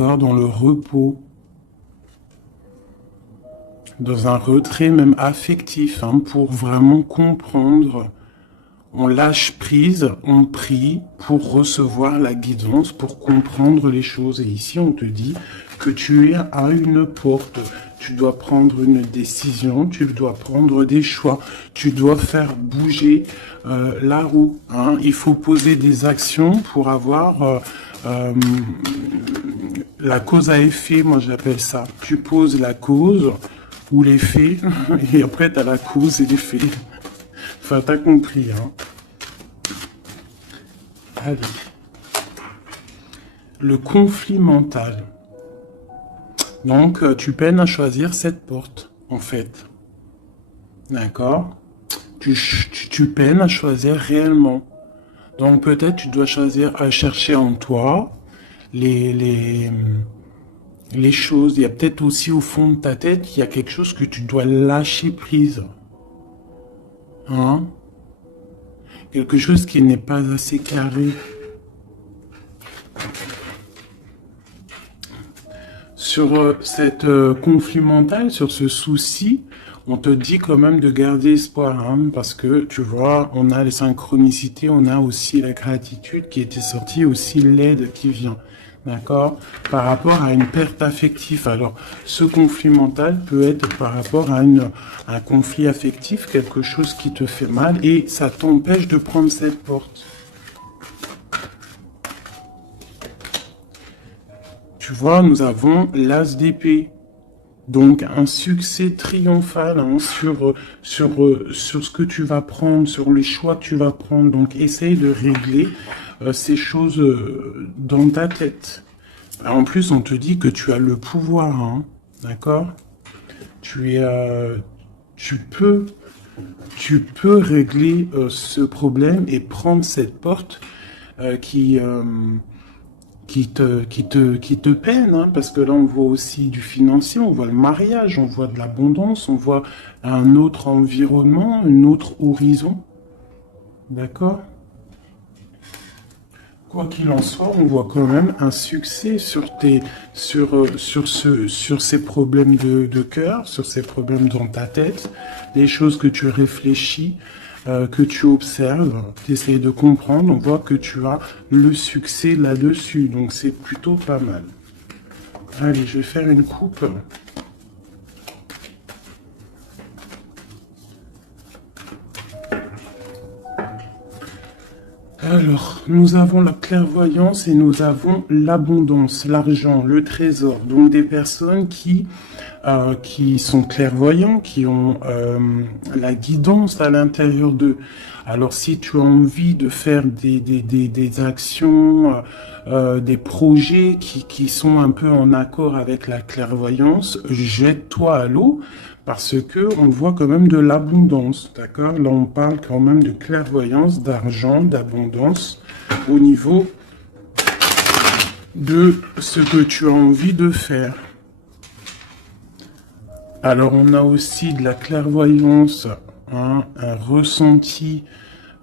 dans le repos, dans un retrait même affectif, hein, pour vraiment comprendre. On lâche prise, on prie pour recevoir la guidance, pour comprendre les choses. Et ici, on te dit que tu es à une porte. Tu dois prendre une décision, tu dois prendre des choix, tu dois faire bouger la roue. Hein. Il faut poser des actions pour avoir la cause à effet, moi j'appelle ça. Tu poses la cause ou l'effet, et après tu as la cause et l'effet. Enfin, t'as compris, hein. Allez. Le conflit mental. Donc, tu peines à choisir cette porte, en fait. D'accord? Tu peines à choisir réellement. Donc, peut-être tu dois choisir à chercher en toi les choses. Il y a peut-être aussi au fond de ta tête, il y a quelque chose que tu dois lâcher prise. Hein? Quelque chose qui n'est pas assez carré. Sur cette conflit mental, sur ce souci, on te dit quand même de garder espoir, hein, parce que tu vois, on a les synchronicités, on a aussi la gratitude qui était sortie, aussi l'aide qui vient. D'accord? Par rapport à une perte affective. Alors, ce conflit mental peut être par rapport à un conflit affectif, quelque chose qui te fait mal, et ça t'empêche de prendre cette porte. Tu vois, nous avons l'as d'épée. Donc, un succès triomphal, hein, sur ce que tu vas prendre, sur les choix que tu vas prendre. Donc, essaye de régler ces choses dans ta tête. En plus, on te dit que tu as le pouvoir, hein, d'accord? Tu peux régler ce problème et prendre cette porte qui te peine, hein, parce que là, on voit aussi du financier, on voit le mariage, on voit de l'abondance, on voit un autre environnement, un autre horizon. D'accord? Quoi qu'il en soit, on voit quand même un succès sur ces problèmes de cœur, sur ces problèmes dans ta tête, des choses que tu réfléchis, que tu observes, tu essayes de comprendre, on voit que tu as le succès là-dessus, donc c'est plutôt pas mal. Allez, je vais faire une coupe. Alors, nous avons la clairvoyance et nous avons l'abondance, l'argent, le trésor. Donc des personnes qui sont clairvoyants, qui ont la guidance à l'intérieur d'eux. Alors si tu as envie de faire des actions, des projets qui sont un peu en accord avec la clairvoyance, jette-toi à l'eau. Parce que on voit quand même de l'abondance, d'accord? Là, on parle quand même de clairvoyance, d'argent, d'abondance au niveau de ce que tu as envie de faire. Alors, on a aussi de la clairvoyance, hein, un ressenti.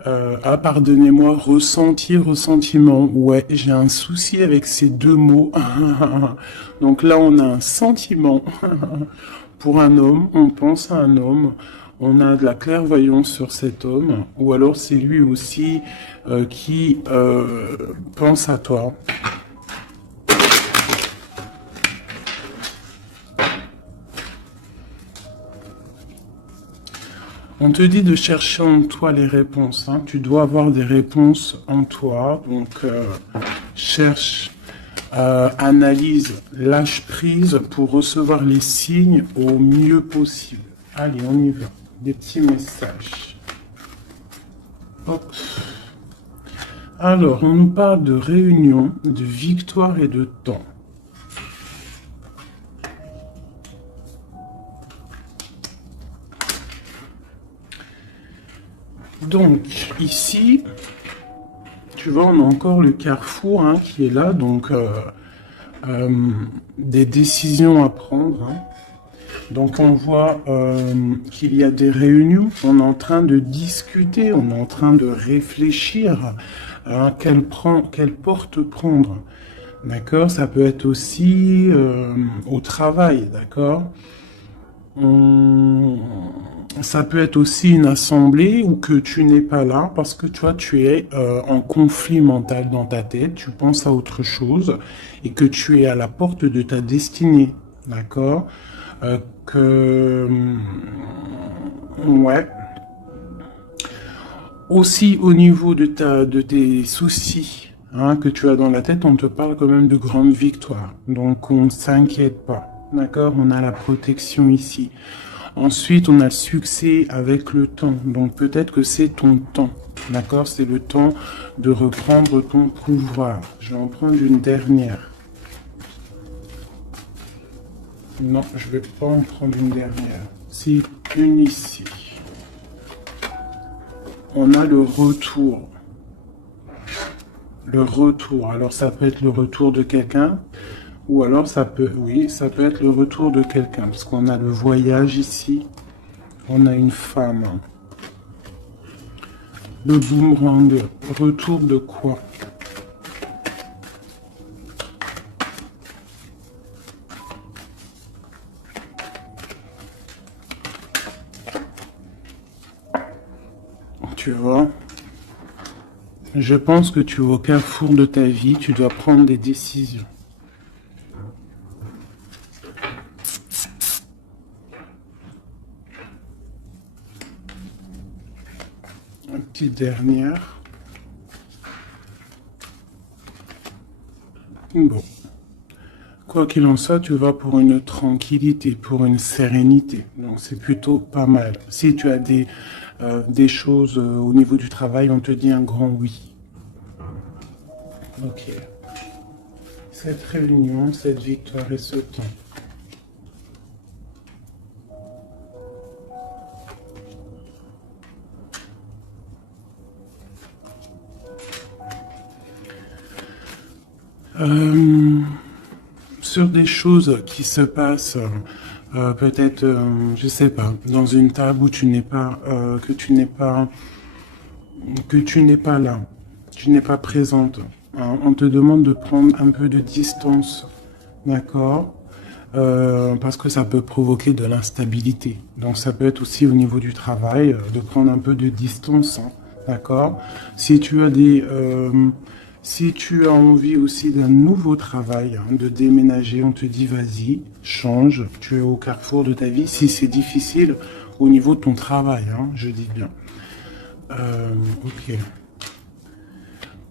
Pardonnez-moi, ressenti, ressentiment. Ouais, j'ai un souci avec ces deux mots. Donc là, on a un sentiment. Pour un homme, on pense à un homme, on a de la clairvoyance sur cet homme, ou alors c'est lui aussi qui pense à toi. On te dit de chercher en toi les réponses, hein. Tu dois avoir des réponses en toi, donc cherche, analyse, lâche prise pour recevoir les signes au mieux possible. Allez, on y va. Des petits messages. Hop. Alors, on nous parle de réunion, de victoire et de temps. Donc, ici, tu vois, on a encore le carrefour, hein, qui est là, donc des décisions à prendre. Hein. Donc, on voit qu'il y a des réunions, on est en train de discuter, on est en train de réfléchir à quelle porte prendre. D'accord? Ça peut être aussi au travail, d'accord? Hum, Ça peut être aussi une assemblée où que tu n'es pas là parce que toi, tu es en conflit mental dans ta tête, tu penses à autre chose et que tu es à la porte de ta destinée, d'accord? Que, ouais. Aussi au niveau de tes soucis que tu as dans la tête, on te parle quand même de grandes victoires. Donc on ne s'inquiète pas. D'accord? On a la protection ici. Ensuite, on a le succès avec le temps. Donc peut-être que c'est ton temps. D'accord? C'est le temps de reprendre ton pouvoir. Je vais en prendre une dernière. Non, je vais pas en prendre une dernière. C'est une ici. On a le retour. Le retour. Alors ça peut être le retour de quelqu'un. Ou alors ça peut, oui, ça peut être le retour de quelqu'un. Parce qu'on a le voyage ici. On a une femme. Le boomerang. Retour de quoi? Tu vois? Je pense que tu es au carrefour de ta vie. Tu dois prendre des décisions. Une petite dernière. Bon. Quoi qu'il en soit, tu vas pour une tranquillité, pour une sérénité. Donc c'est plutôt pas mal. Si tu as des choses au niveau du travail, on te dit un grand oui. Ok. Cette réunion, cette victoire et ce temps. Sur des choses qui se passent, peut-être, je sais pas, dans une table où tu n'es pas, que tu n'es pas là, tu n'es pas présente. On te demande de prendre un peu de distance, d'accord? Parce que ça peut provoquer de l'instabilité. Donc ça peut être aussi au niveau du travail, de prendre un peu de distance, hein, d'accord? Si tu as si tu as envie aussi d'un nouveau travail, de déménager, on te dit vas-y, change, tu es au carrefour de ta vie. Si c'est difficile au niveau de ton travail, je dis bien. Ok.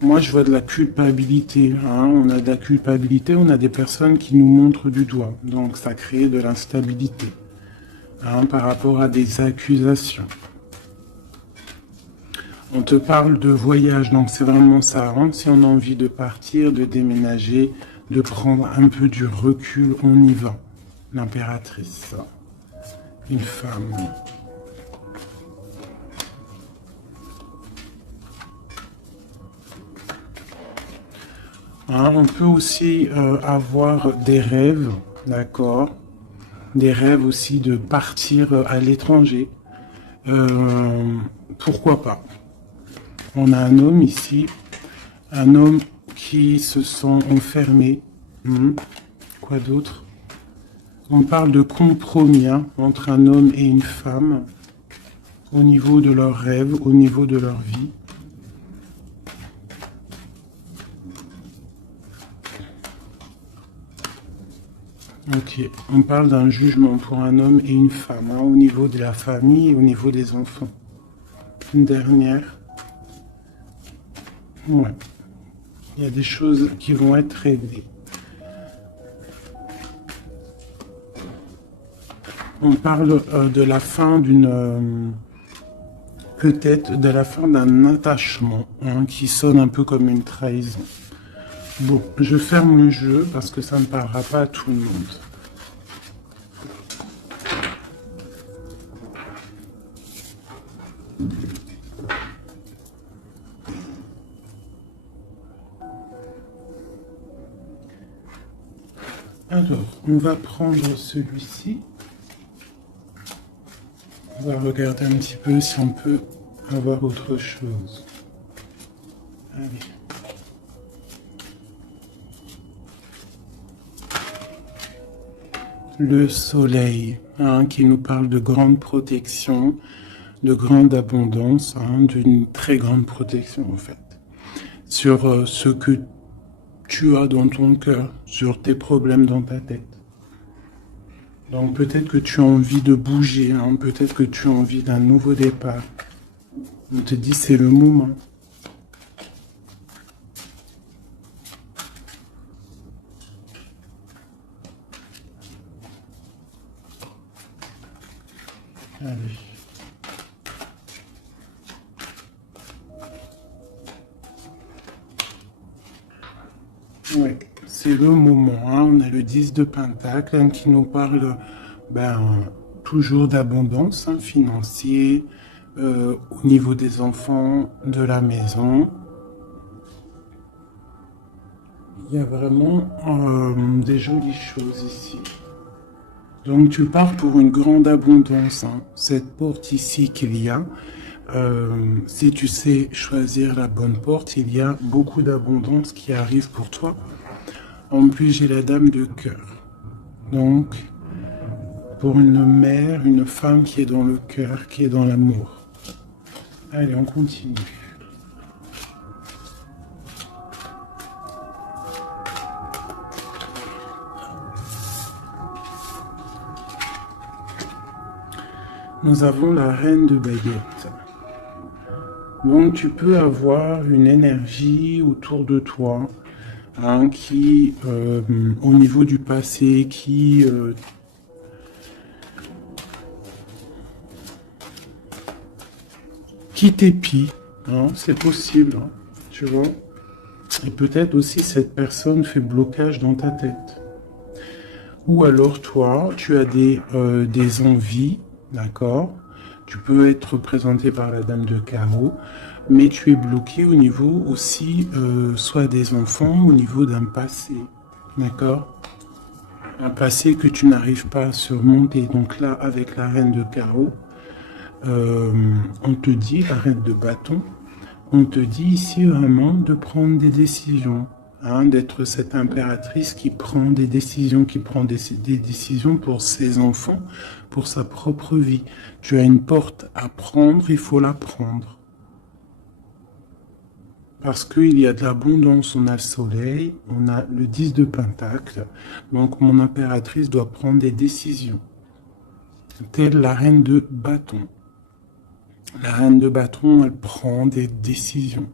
Moi, je vois de la culpabilité. On a de la culpabilité, on a des personnes qui nous montrent du doigt. Donc, ça crée de l'instabilité par rapport à des accusations. On te parle de voyage, donc c'est vraiment ça. Si on a envie de partir, de déménager, de prendre un peu du recul, on y va. L'impératrice, une femme. On peut aussi avoir des rêves, d'accord? Des rêves aussi de partir à l'étranger. Pourquoi pas? On a un homme ici, un homme qui se sent enfermé. Quoi d'autre? On parle de compromis entre un homme et une femme au niveau de leurs rêves, au niveau de leur vie. Ok, on parle d'un jugement pour un homme et une femme, au niveau de la famille et au niveau des enfants. Une dernière. Ouais. Il y a des choses qui vont être réglées. On parle de la fin d'une... peut-être de la fin d'un attachement qui sonne un peu comme une trahison. Bon, je ferme le jeu parce que ça ne parlera pas à tout le monde. Alors, on va prendre celui-ci. On va regarder un petit peu si on peut avoir autre chose. Allez. le soleil, hein, qui nous parle de grande protection, de grande abondance, hein, d'une très grande protection en fait, sur ce que tu as dans ton cœur, sur tes problèmes dans ta tête. Donc peut-être que tu as envie de bouger, hein, peut-être que tu as envie d'un nouveau départ. On te dit c'est le moment. Allez. Ouais, c'est le moment, hein. On a le 10 de Pentacle, hein, qui nous parle toujours d'abondance, hein, financière, au niveau des enfants, de la maison. Il y a vraiment des jolies choses ici. Donc tu pars pour une grande abondance, hein. Cette porte ici qu'il y a, si tu sais choisir la bonne porte, il y a beaucoup d'abondance qui arrive pour toi. En plus, j'ai la dame de cœur. Donc, pour une mère, une femme qui est dans le cœur, qui est dans l'amour. Allez, on continue. Nous avons la reine de baguettes. Donc tu peux avoir une énergie autour de toi, hein, qui, au niveau du passé, qui t'épie, hein, c'est possible, hein, tu vois. Et peut-être aussi cette personne fait blocage dans ta tête. Ou alors toi, tu as des envies, d'accord? Tu peux être représenté par la dame de carreau, mais tu es bloqué au niveau aussi, soit des enfants, au niveau d'un passé, d'accord? Un passé que tu n'arrives pas à surmonter. Donc là, avec la reine de carreau, on te dit, la reine de bâton, on te dit ici vraiment de prendre des décisions, hein, d'être cette impératrice qui prend des décisions, qui prend des décisions pour ses enfants, pour sa propre vie. Tu as une porte à prendre, il faut la prendre. Parce qu'il y a de l'abondance, on a le soleil, on a le 10 de Pentacle, donc mon impératrice doit prendre des décisions. Telle la reine de bâton. La reine de bâton, elle prend des décisions.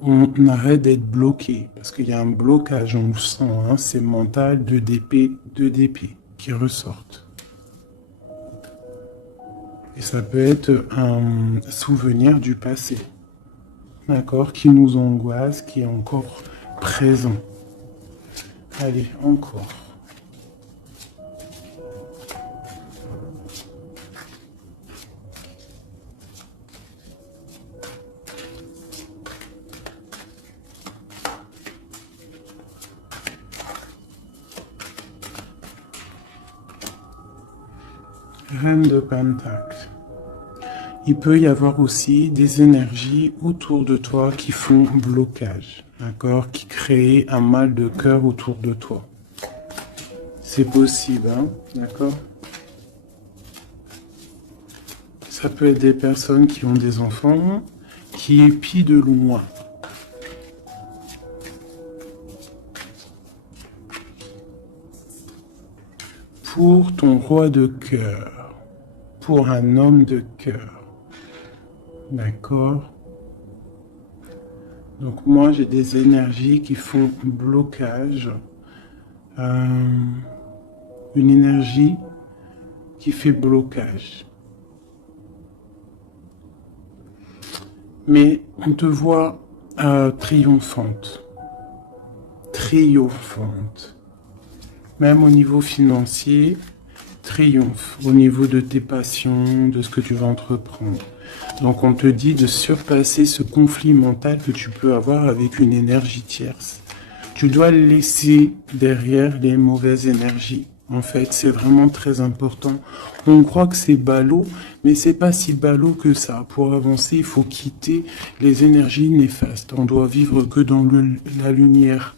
On arrête d'être bloqué, parce qu'il y a un blocage, on le sent, hein, c'est mental, 2 d'épée qui ressortent. Et ça peut être un souvenir du passé, d'accord, qui nous angoisse, qui est encore présent. Allez, encore. Reine de Pentacle. Il peut y avoir aussi des énergies autour de toi qui font blocage, d'accord, qui créent un mal de cœur autour de toi. C'est possible, hein, d'accord? Ça peut être des personnes qui ont des enfants, qui épient de loin. Pour ton roi de cœur, pour un homme de cœur, d'accord? Donc moi j'ai des énergies qui font blocage, une énergie qui fait blocage. Mais on te voit triomphante, triomphante. Même au niveau financier, triomphe. Au niveau de tes passions, de ce que tu vas entreprendre. Donc on te dit de surpasser ce conflit mental que tu peux avoir avec une énergie tierce. Tu dois laisser derrière les mauvaises énergies. En fait, c'est vraiment très important. On croit que c'est ballot, mais c'est pas si ballot que ça. Pour avancer, il faut quitter les énergies néfastes. On doit vivre que dans la lumière.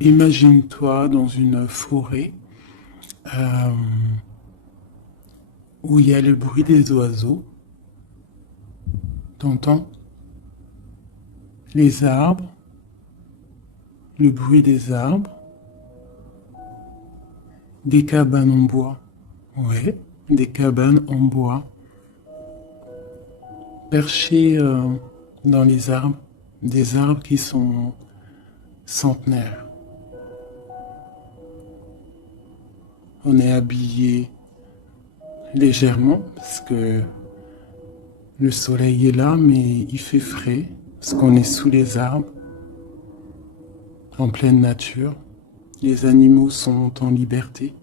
Imagine-toi dans une forêt euh, où il y a le bruit des oiseaux. T'entends? Les arbres, le bruit des arbres, des cabanes en bois. Ouais, des cabanes en bois, perchées dans les arbres, des arbres qui sont centenaires. On est habillé légèrement parce que le soleil est là, mais il fait frais parce qu'on est sous les arbres, en pleine nature. Les animaux sont en liberté.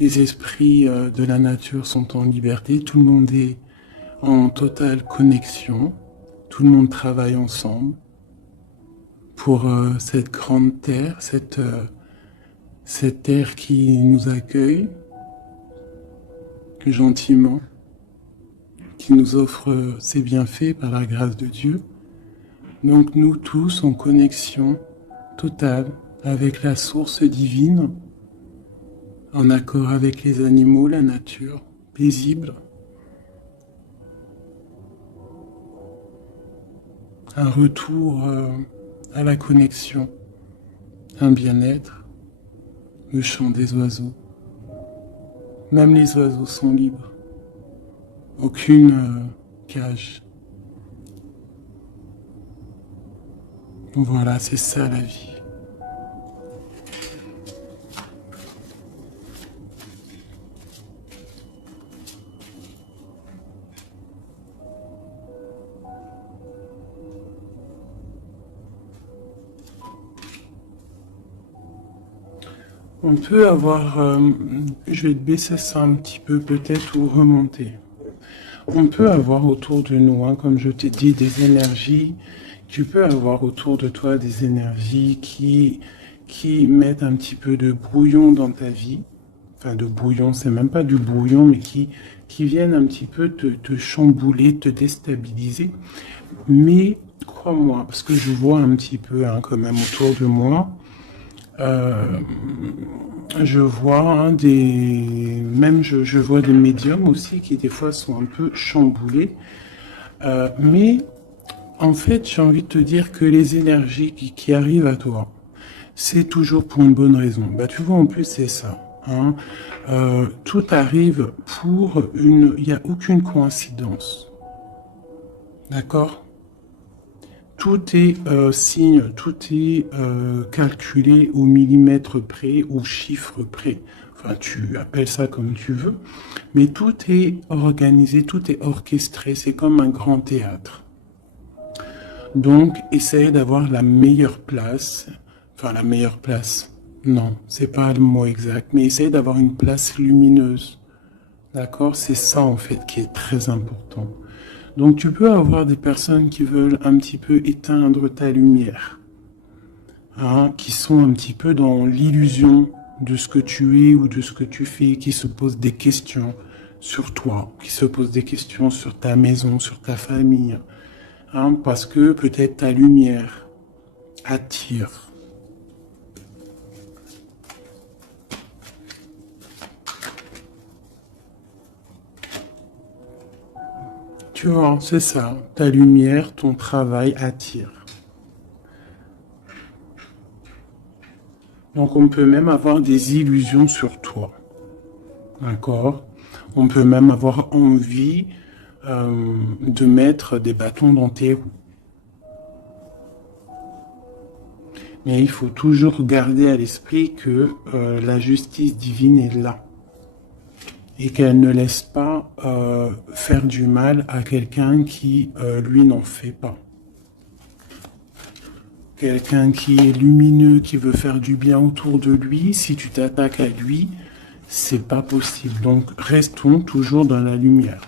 Les esprits de la nature sont en liberté. Tout le monde est en totale connexion. Tout le monde travaille ensemble pour cette grande terre, cette terre qui nous accueille gentiment, qui nous offre ses bienfaits par la grâce de Dieu. Donc nous tous en connexion totale avec la source divine, en accord avec les animaux, la nature, paisible. Un retour à la connexion, un bien-être, le chant des oiseaux. Même les oiseaux sont libres. Aucune cage. Voilà, c'est ça la vie. On peut avoir, je vais te baisser ça un petit peu peut-être ou remonter. On peut avoir autour de nous, hein, comme je t'ai dit, des énergies. Tu peux avoir autour de toi des énergies qui mettent un petit peu de brouillon dans ta vie. Enfin, de brouillon, c'est même pas du brouillon, mais qui viennent un petit peu te chambouler, te déstabiliser. Mais crois-moi, parce que je vois un petit peu hein, quand même autour de moi, je vois hein, je vois des médiums aussi qui des fois sont un peu chamboulés. Mais en fait, j'ai envie de te dire que les énergies qui arrivent à toi, c'est toujours pour une bonne raison. Bah, tu vois, en plus, c'est ça. Hein. Tout arrive pour une... Il n'y a aucune coïncidence. D'accord? Tout est signe, tout est calculé au millimètre près, au chiffre près. Enfin, tu appelles ça comme tu veux. Mais tout est organisé, tout est orchestré. C'est comme un grand théâtre. Donc, essaye d'avoir la meilleure place. Enfin, la meilleure place. Non, c'est pas le mot exact. Mais essaye d'avoir une place lumineuse. D'accord? C'est ça, en fait, qui est très important. Donc, tu peux avoir des personnes qui veulent un petit peu éteindre ta lumière. Hein, qui sont un petit peu dans l'illusion de ce que tu es ou de ce que tu fais, qui se posent des questions sur toi, qui se posent des questions sur ta maison, sur ta famille. Hein, parce que peut-être ta lumière attire. Tu vois, c'est ça. Ta lumière, ton travail attire. Donc on peut même avoir des illusions sur toi. D'accord? On peut même avoir envie de mettre des bâtons dans tes roues. Mais il faut toujours garder à l'esprit que la justice divine est là. Et qu'elle ne laisse pas faire du mal à quelqu'un qui, lui, n'en fait pas. Quelqu'un qui est lumineux, qui veut faire du bien autour de lui, si tu t'attaques à lui, c'est pas possible. Donc, restons toujours dans la lumière.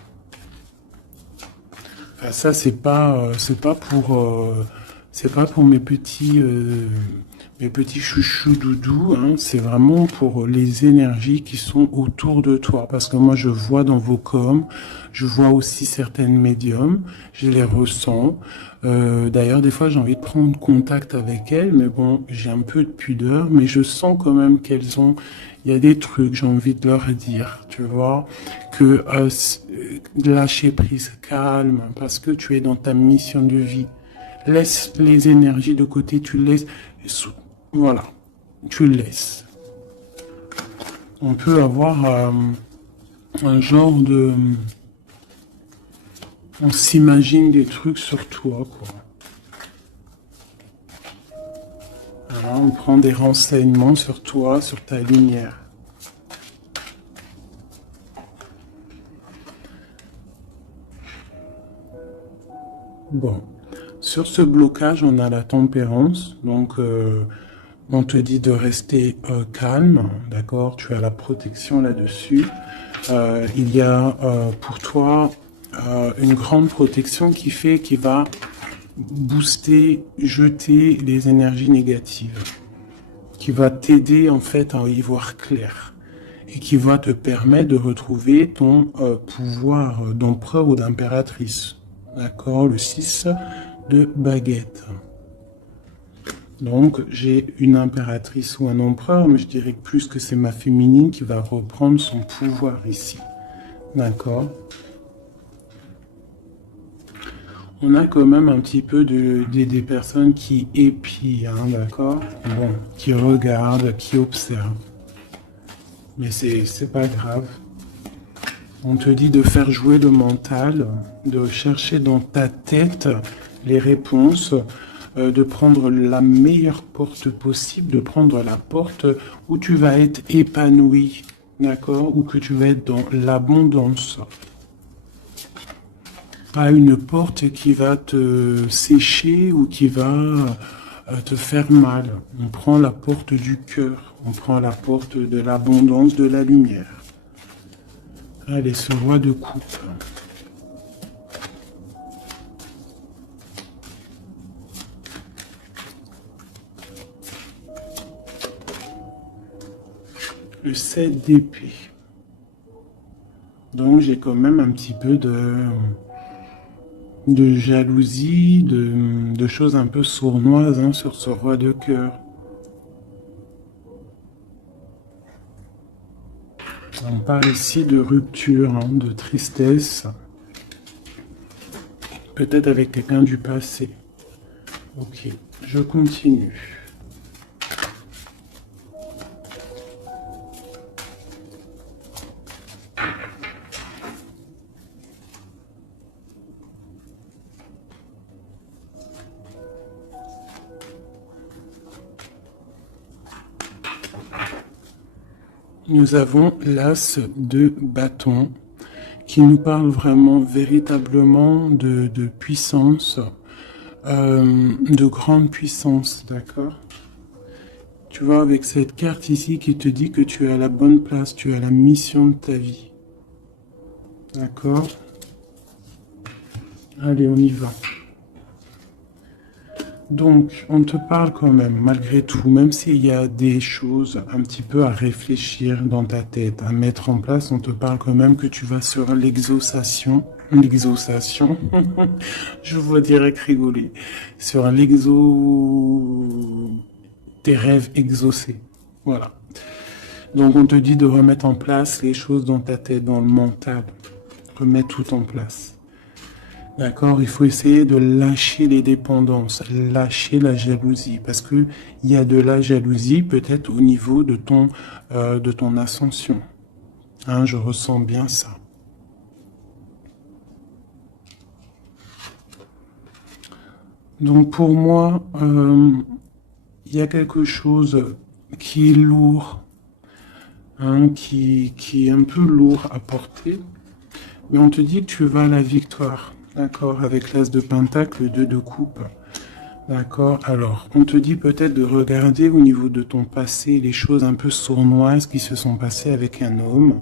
Enfin, ça, c'est pas pour mes mes petits chouchous doudous, hein, c'est vraiment pour les énergies qui sont autour de toi. Parce que moi, je vois dans vos coms, je vois aussi certaines médiums, je les ressens. D'ailleurs, des fois, j'ai envie de prendre contact avec elles, mais bon, j'ai un peu de pudeur, mais je sens quand même qu'elles ont, il y a des trucs, j'ai envie de leur dire, tu vois, que lâcher prise, calme, parce que tu es dans ta mission de vie. Laisse les énergies de côté, tu laisses, voilà, tu laisses. On peut avoir un genre de, on s'imagine des trucs sur toi, quoi. Voilà, on prend des renseignements sur toi, sur ta lumière. Bon, sur ce blocage, on a la tempérance, donc on te dit de rester calme, d'accord? Tu as la protection là-dessus. Il y a pour toi une grande protection qui va booster, jeter les énergies négatives, qui va t'aider en fait à y voir clair et qui va te permettre de retrouver ton pouvoir d'empereur ou d'impératrice. D'accord? Le 6 de baguette. Donc, j'ai une impératrice ou un empereur, mais je dirais que plus que c'est ma féminine qui va reprendre son pouvoir ici. D'accord? On a quand même un petit peu des personnes qui épient, hein, d'accord? Bon, qui regardent, qui observent. Mais c'est pas grave. On te dit de faire jouer le mental, de chercher dans ta tête les réponses, de prendre la meilleure porte possible, de prendre la porte où tu vas être épanoui, d'accord? Ou que tu vas être dans l'abondance. Pas une porte qui va te sécher ou qui va te faire mal. On prend la porte du cœur, on prend la porte de l'abondance, de la lumière. Allez, ce roi de coupe. Le 7 d'épée. Donc j'ai quand même un petit peu de jalousie, de choses un peu sournoises hein, sur ce roi de cœur. On parle ici de rupture, hein, de tristesse, peut-être avec quelqu'un du passé. Ok, je continue. Nous avons l'as de bâton qui nous parle vraiment véritablement de puissance, de grande puissance, d'accord? Tu vois, avec cette carte ici qui te dit que tu es à la bonne place, tu as la mission de ta vie. D'accord? Allez, on y va. Donc, on te parle quand même, malgré tout, même s'il y a des choses un petit peu à réfléchir dans ta tête, à mettre en place, on te parle quand même que tu vas sur l'exaucation, je vois direct rigoler, sur tes rêves exaucés, voilà. Donc, on te dit de remettre en place les choses dans ta tête, dans le mental, remettre tout en place. D'accord, il faut essayer de lâcher les dépendances, lâcher la jalousie, parce que il y a de la jalousie peut-être au niveau de ton ascension. Hein, je ressens bien ça. Donc pour moi, il y a quelque chose qui est lourd, hein, qui est un peu lourd à porter, mais on te dit que tu vas à la victoire. D'accord, avec l'as de pentacle, le 2 de coupe. D'accord, alors on te dit peut-être de regarder au niveau de ton passé les choses un peu sournoises qui se sont passées avec un homme,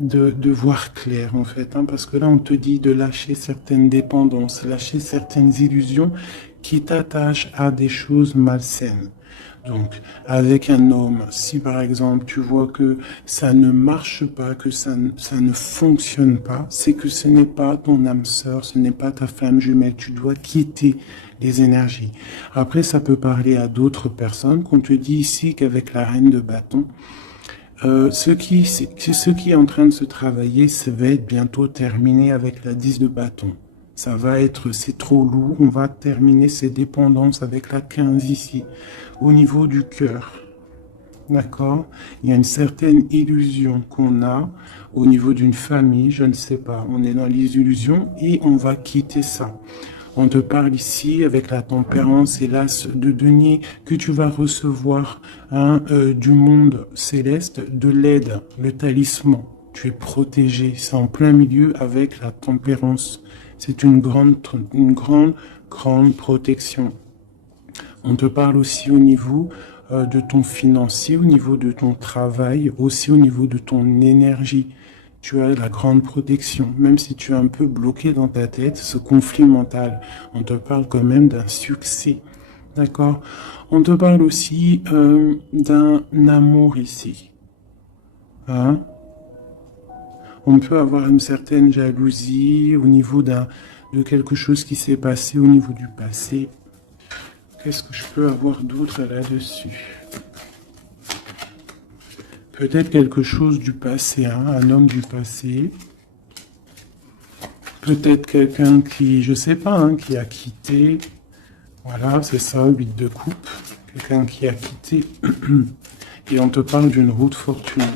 de voir clair en fait, hein, parce que là on te dit de lâcher certaines dépendances, lâcher certaines illusions qui t'attache à des choses malsaines. Donc, avec un homme, si par exemple tu vois que ça ne marche pas, que ça ne fonctionne pas, c'est que ce n'est pas ton âme sœur, ce n'est pas ta flamme jumelle. Tu dois quitter les énergies. Après, ça peut parler à d'autres personnes, qu'on te dit ici qu'avec la reine de bâton, ce qui est en train de se travailler, ça va être bientôt terminé avec la 10 de bâton. Ça va être, c'est trop lourd, on va terminer ces dépendances avec la 15 ici, au niveau du cœur. D'accord? Il y a une certaine illusion qu'on a au niveau d'une famille, je ne sais pas. On est dans les illusions et on va quitter ça. On te parle ici avec la tempérance et l'as de denier que tu vas recevoir du monde céleste, de l'aide, le talisman. Tu es protégé, c'est en plein milieu avec la tempérance. C'est une grande, grande protection. On te parle aussi au niveau de ton financier, au niveau de ton travail, aussi au niveau de ton énergie. Tu as la grande protection, même si tu es un peu bloqué dans ta tête, ce conflit mental. On te parle quand même d'un succès. D'accord? On te parle aussi d'un amour ici. Hein? On peut avoir une certaine jalousie au niveau de quelque chose qui s'est passé au niveau du passé. Qu'est-ce que je peux avoir d'autre là-dessus? Peut-être quelque chose du passé, hein, un homme du passé. Peut-être quelqu'un qui, je sais pas, hein, qui a quitté. Voilà, c'est ça, 8 de coupe. Quelqu'un qui a quitté. Et on te parle d'une route fortunée.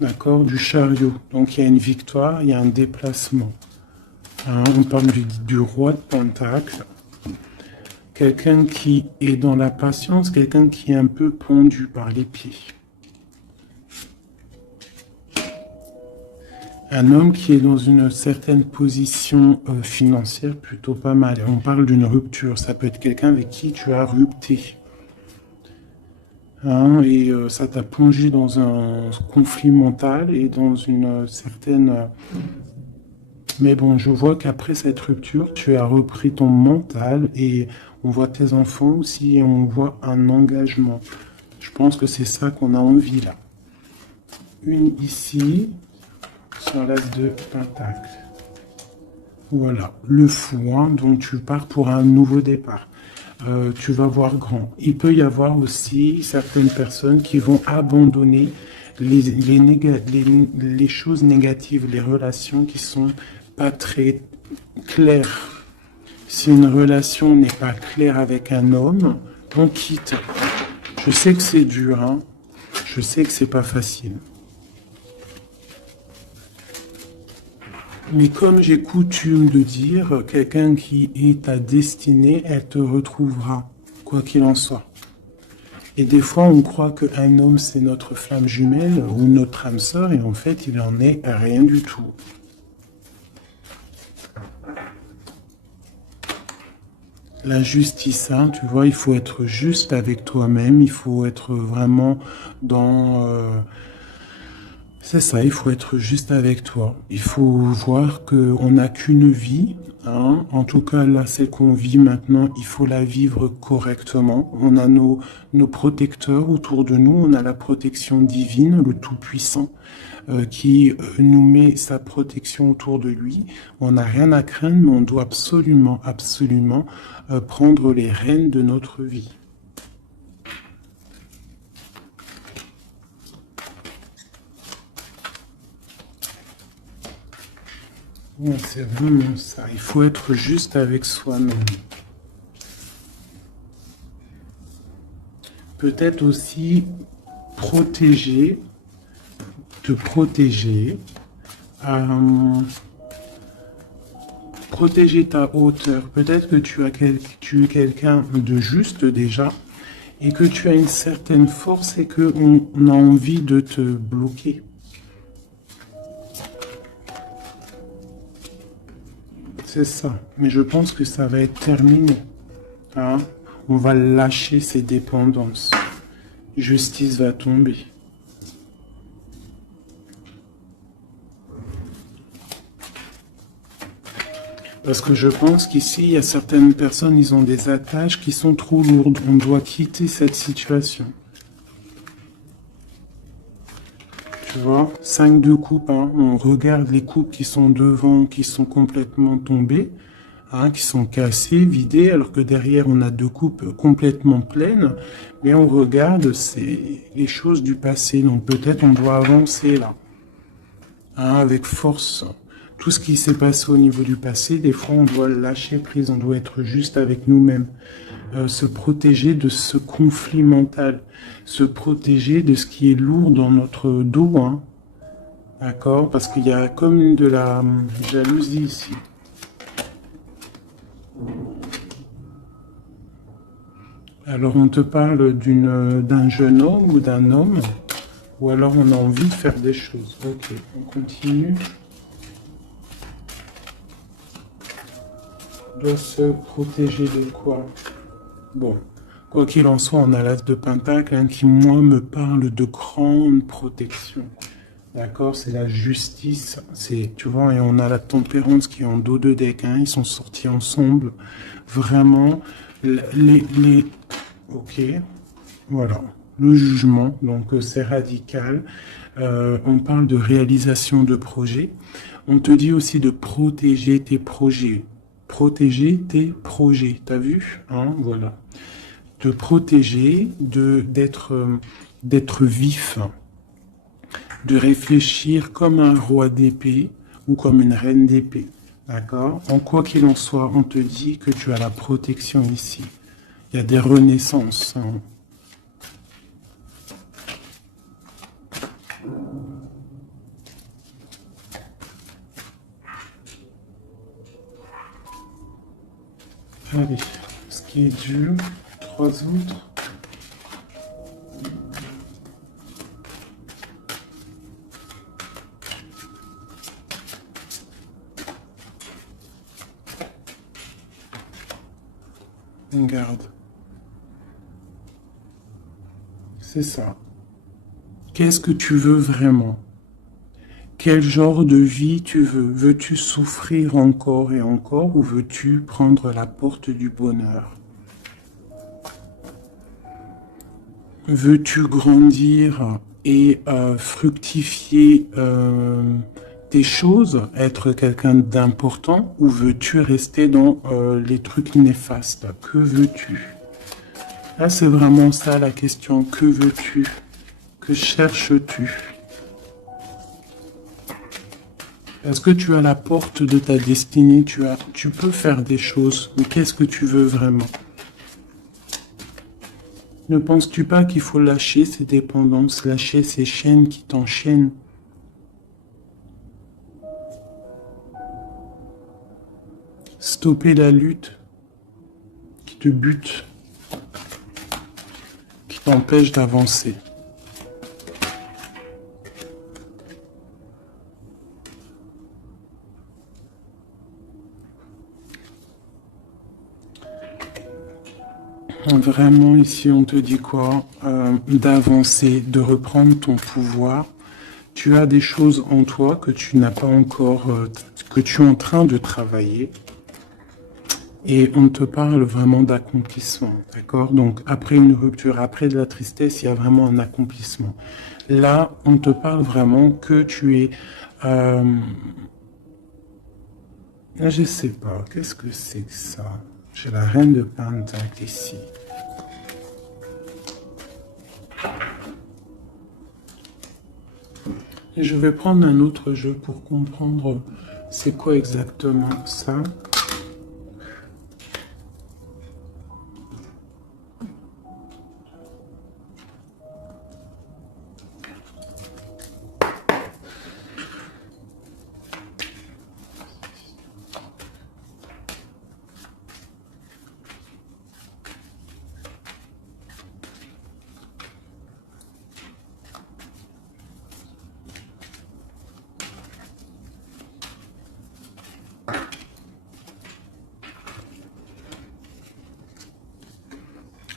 D'accord, du chariot. Donc il y a une victoire, il y a un déplacement. Hein, on parle du roi de Pentacle. Quelqu'un qui est dans la patience, quelqu'un qui est un peu pendu par les pieds. Un homme qui est dans une certaine position financière plutôt pas mal. On parle d'une rupture. Ça peut être quelqu'un avec qui tu as rupté. Hein, et ça t'a plongé dans un conflit mental et dans une certaine... Mais bon, je vois qu'après cette rupture, tu as repris ton mental et on voit tes enfants aussi et on voit un engagement. Je pense que c'est ça qu'on a envie là. Une ici, sur l'as de Pentacle. Voilà, le fou, hein, donc tu pars pour un nouveau départ. Tu vas voir grand. Il peut y avoir aussi certaines personnes qui vont abandonner les choses négatives, les relations qui sont pas très claires. Si une relation n'est pas claire avec un homme, on quitte. Je sais que c'est dur, hein. Je sais que c'est pas facile. Mais comme j'ai coutume de dire, quelqu'un qui est ta destinée, elle te retrouvera, quoi qu'il en soit. Et des fois, on croit qu'un homme, c'est notre flamme jumelle ou notre âme sœur, et en fait, il en est rien du tout. La justice, hein, tu vois, il faut être juste avec toi-même, il faut être vraiment dans... c'est ça, il faut être juste avec toi. Il faut voir qu'on n'a qu'une vie. Hein. En tout cas, là, celle qu'on vit maintenant, il faut la vivre correctement. On a nos protecteurs autour de nous. On a la protection divine, le Tout-Puissant, qui nous met sa protection autour de lui. On n'a rien à craindre, mais on doit absolument, absolument prendre les rênes de notre vie. Ouais, c'est vraiment ça. Il faut être juste avec soi-même. Peut-être aussi protéger, te protéger, protéger ta hauteur. Peut-être que tu es quelqu'un de juste déjà et que tu as une certaine force et qu'on a envie de te bloquer. C'est ça. Mais je pense que ça va être terminé. Hein? On va lâcher ces dépendances. Justice va tomber. Parce que je pense qu'ici, il y a certaines personnes, ils ont des attaches qui sont trop lourdes. On doit quitter cette situation. Tu vois, 5 de coupe, hein. On regarde les coupes qui sont devant, qui sont complètement tombées, hein, qui sont cassées, vidées, alors que derrière, on a 2 coupes complètement pleines. Mais on regarde, c'est les choses du passé. Donc peut-être on doit avancer là, hein, avec force. Tout ce qui s'est passé au niveau du passé, des fois, on doit lâcher prise, on doit être juste avec nous-mêmes. Se protéger de ce conflit mental, se protéger de ce qui est lourd dans notre dos, hein. D'accord? Parce qu'il y a comme de la jalousie ici. Alors on te parle d'un jeune homme ou d'un homme, ou alors on a envie de faire des choses. Ok, on continue. On doit se protéger de quoi? Bon, quoi qu'il en soit, on a l'as de Pentacle, hein, qui, moi, me parle de grande protection. D'accord? C'est la justice. C'est, tu vois, et on a la tempérance qui est en dos de deck, hein, ils sont sortis ensemble. Vraiment, ok, voilà. Le jugement, donc c'est radical. On parle de réalisation de projets. On te dit aussi de protéger tes projets. Protéger tes projets, t'as vu, hein, voilà. De protéger, d'être vif, de réfléchir comme un roi d'épée ou comme une reine d'épée, d'accord? En quoi qu'il en soit, on te dit que tu as la protection ici. Il y a des renaissances, hein. Allez, ce qui est dur, 3 autres. Regarde. C'est ça. Qu'est-ce que tu veux vraiment? Quel genre de vie tu veux? Veux-tu souffrir encore et encore ou veux-tu prendre la porte du bonheur? Veux-tu grandir et fructifier tes choses, être quelqu'un d'important ou veux-tu rester dans les trucs néfastes? Que veux-tu? Là, c'est vraiment ça la question. Que veux-tu? Que cherches-tu? Est-ce que tu as la porte de ta destinée? Tu peux faire des choses, mais qu'est-ce que tu veux vraiment? Ne penses-tu pas qu'il faut lâcher ces dépendances, lâcher ces chaînes qui t'enchaînent? Stopper la lutte qui te bute, qui t'empêche d'avancer. Vraiment, ici, on te dit quoi? D'avancer, de reprendre ton pouvoir. Tu as des choses en toi que tu n'as pas encore, que tu es en train de travailler. Et on te parle vraiment d'accomplissement, d'accord? Donc, après une rupture, après de la tristesse, il y a vraiment un accomplissement. Là, on te parle vraiment que tu es... Là, je sais pas, qu'est-ce que c'est que ça? J'ai la reine de Pentacle ici. Et je vais prendre un autre jeu pour comprendre c'est quoi exactement ça.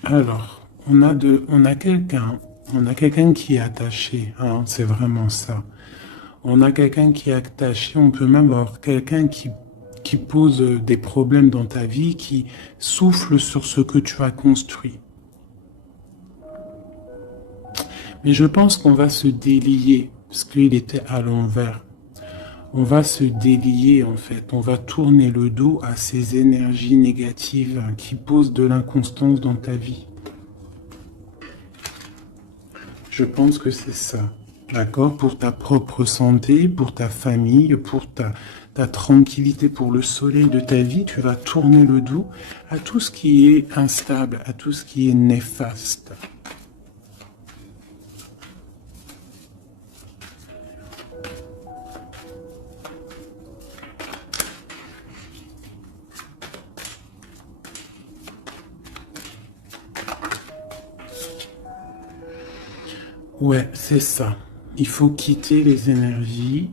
Alors, on a quelqu'un qui est attaché, hein, c'est vraiment ça. On a quelqu'un qui est attaché, on peut même avoir quelqu'un qui posent des problèmes dans ta vie, qui soufflent sur ce que tu as construit. Mais je pense qu'on va se délier, parce qu'il était à l'envers. On va se délier en fait, on va tourner le dos à ces énergies négatives qui posent de l'inconstance dans ta vie. Je pense que c'est ça, d'accord? Pour ta propre santé, pour ta famille, pour ta tranquillité, pour le soleil de ta vie, tu vas tourner le dos à tout ce qui est instable, à tout ce qui est néfaste. Ouais, c'est ça. Il faut quitter les énergies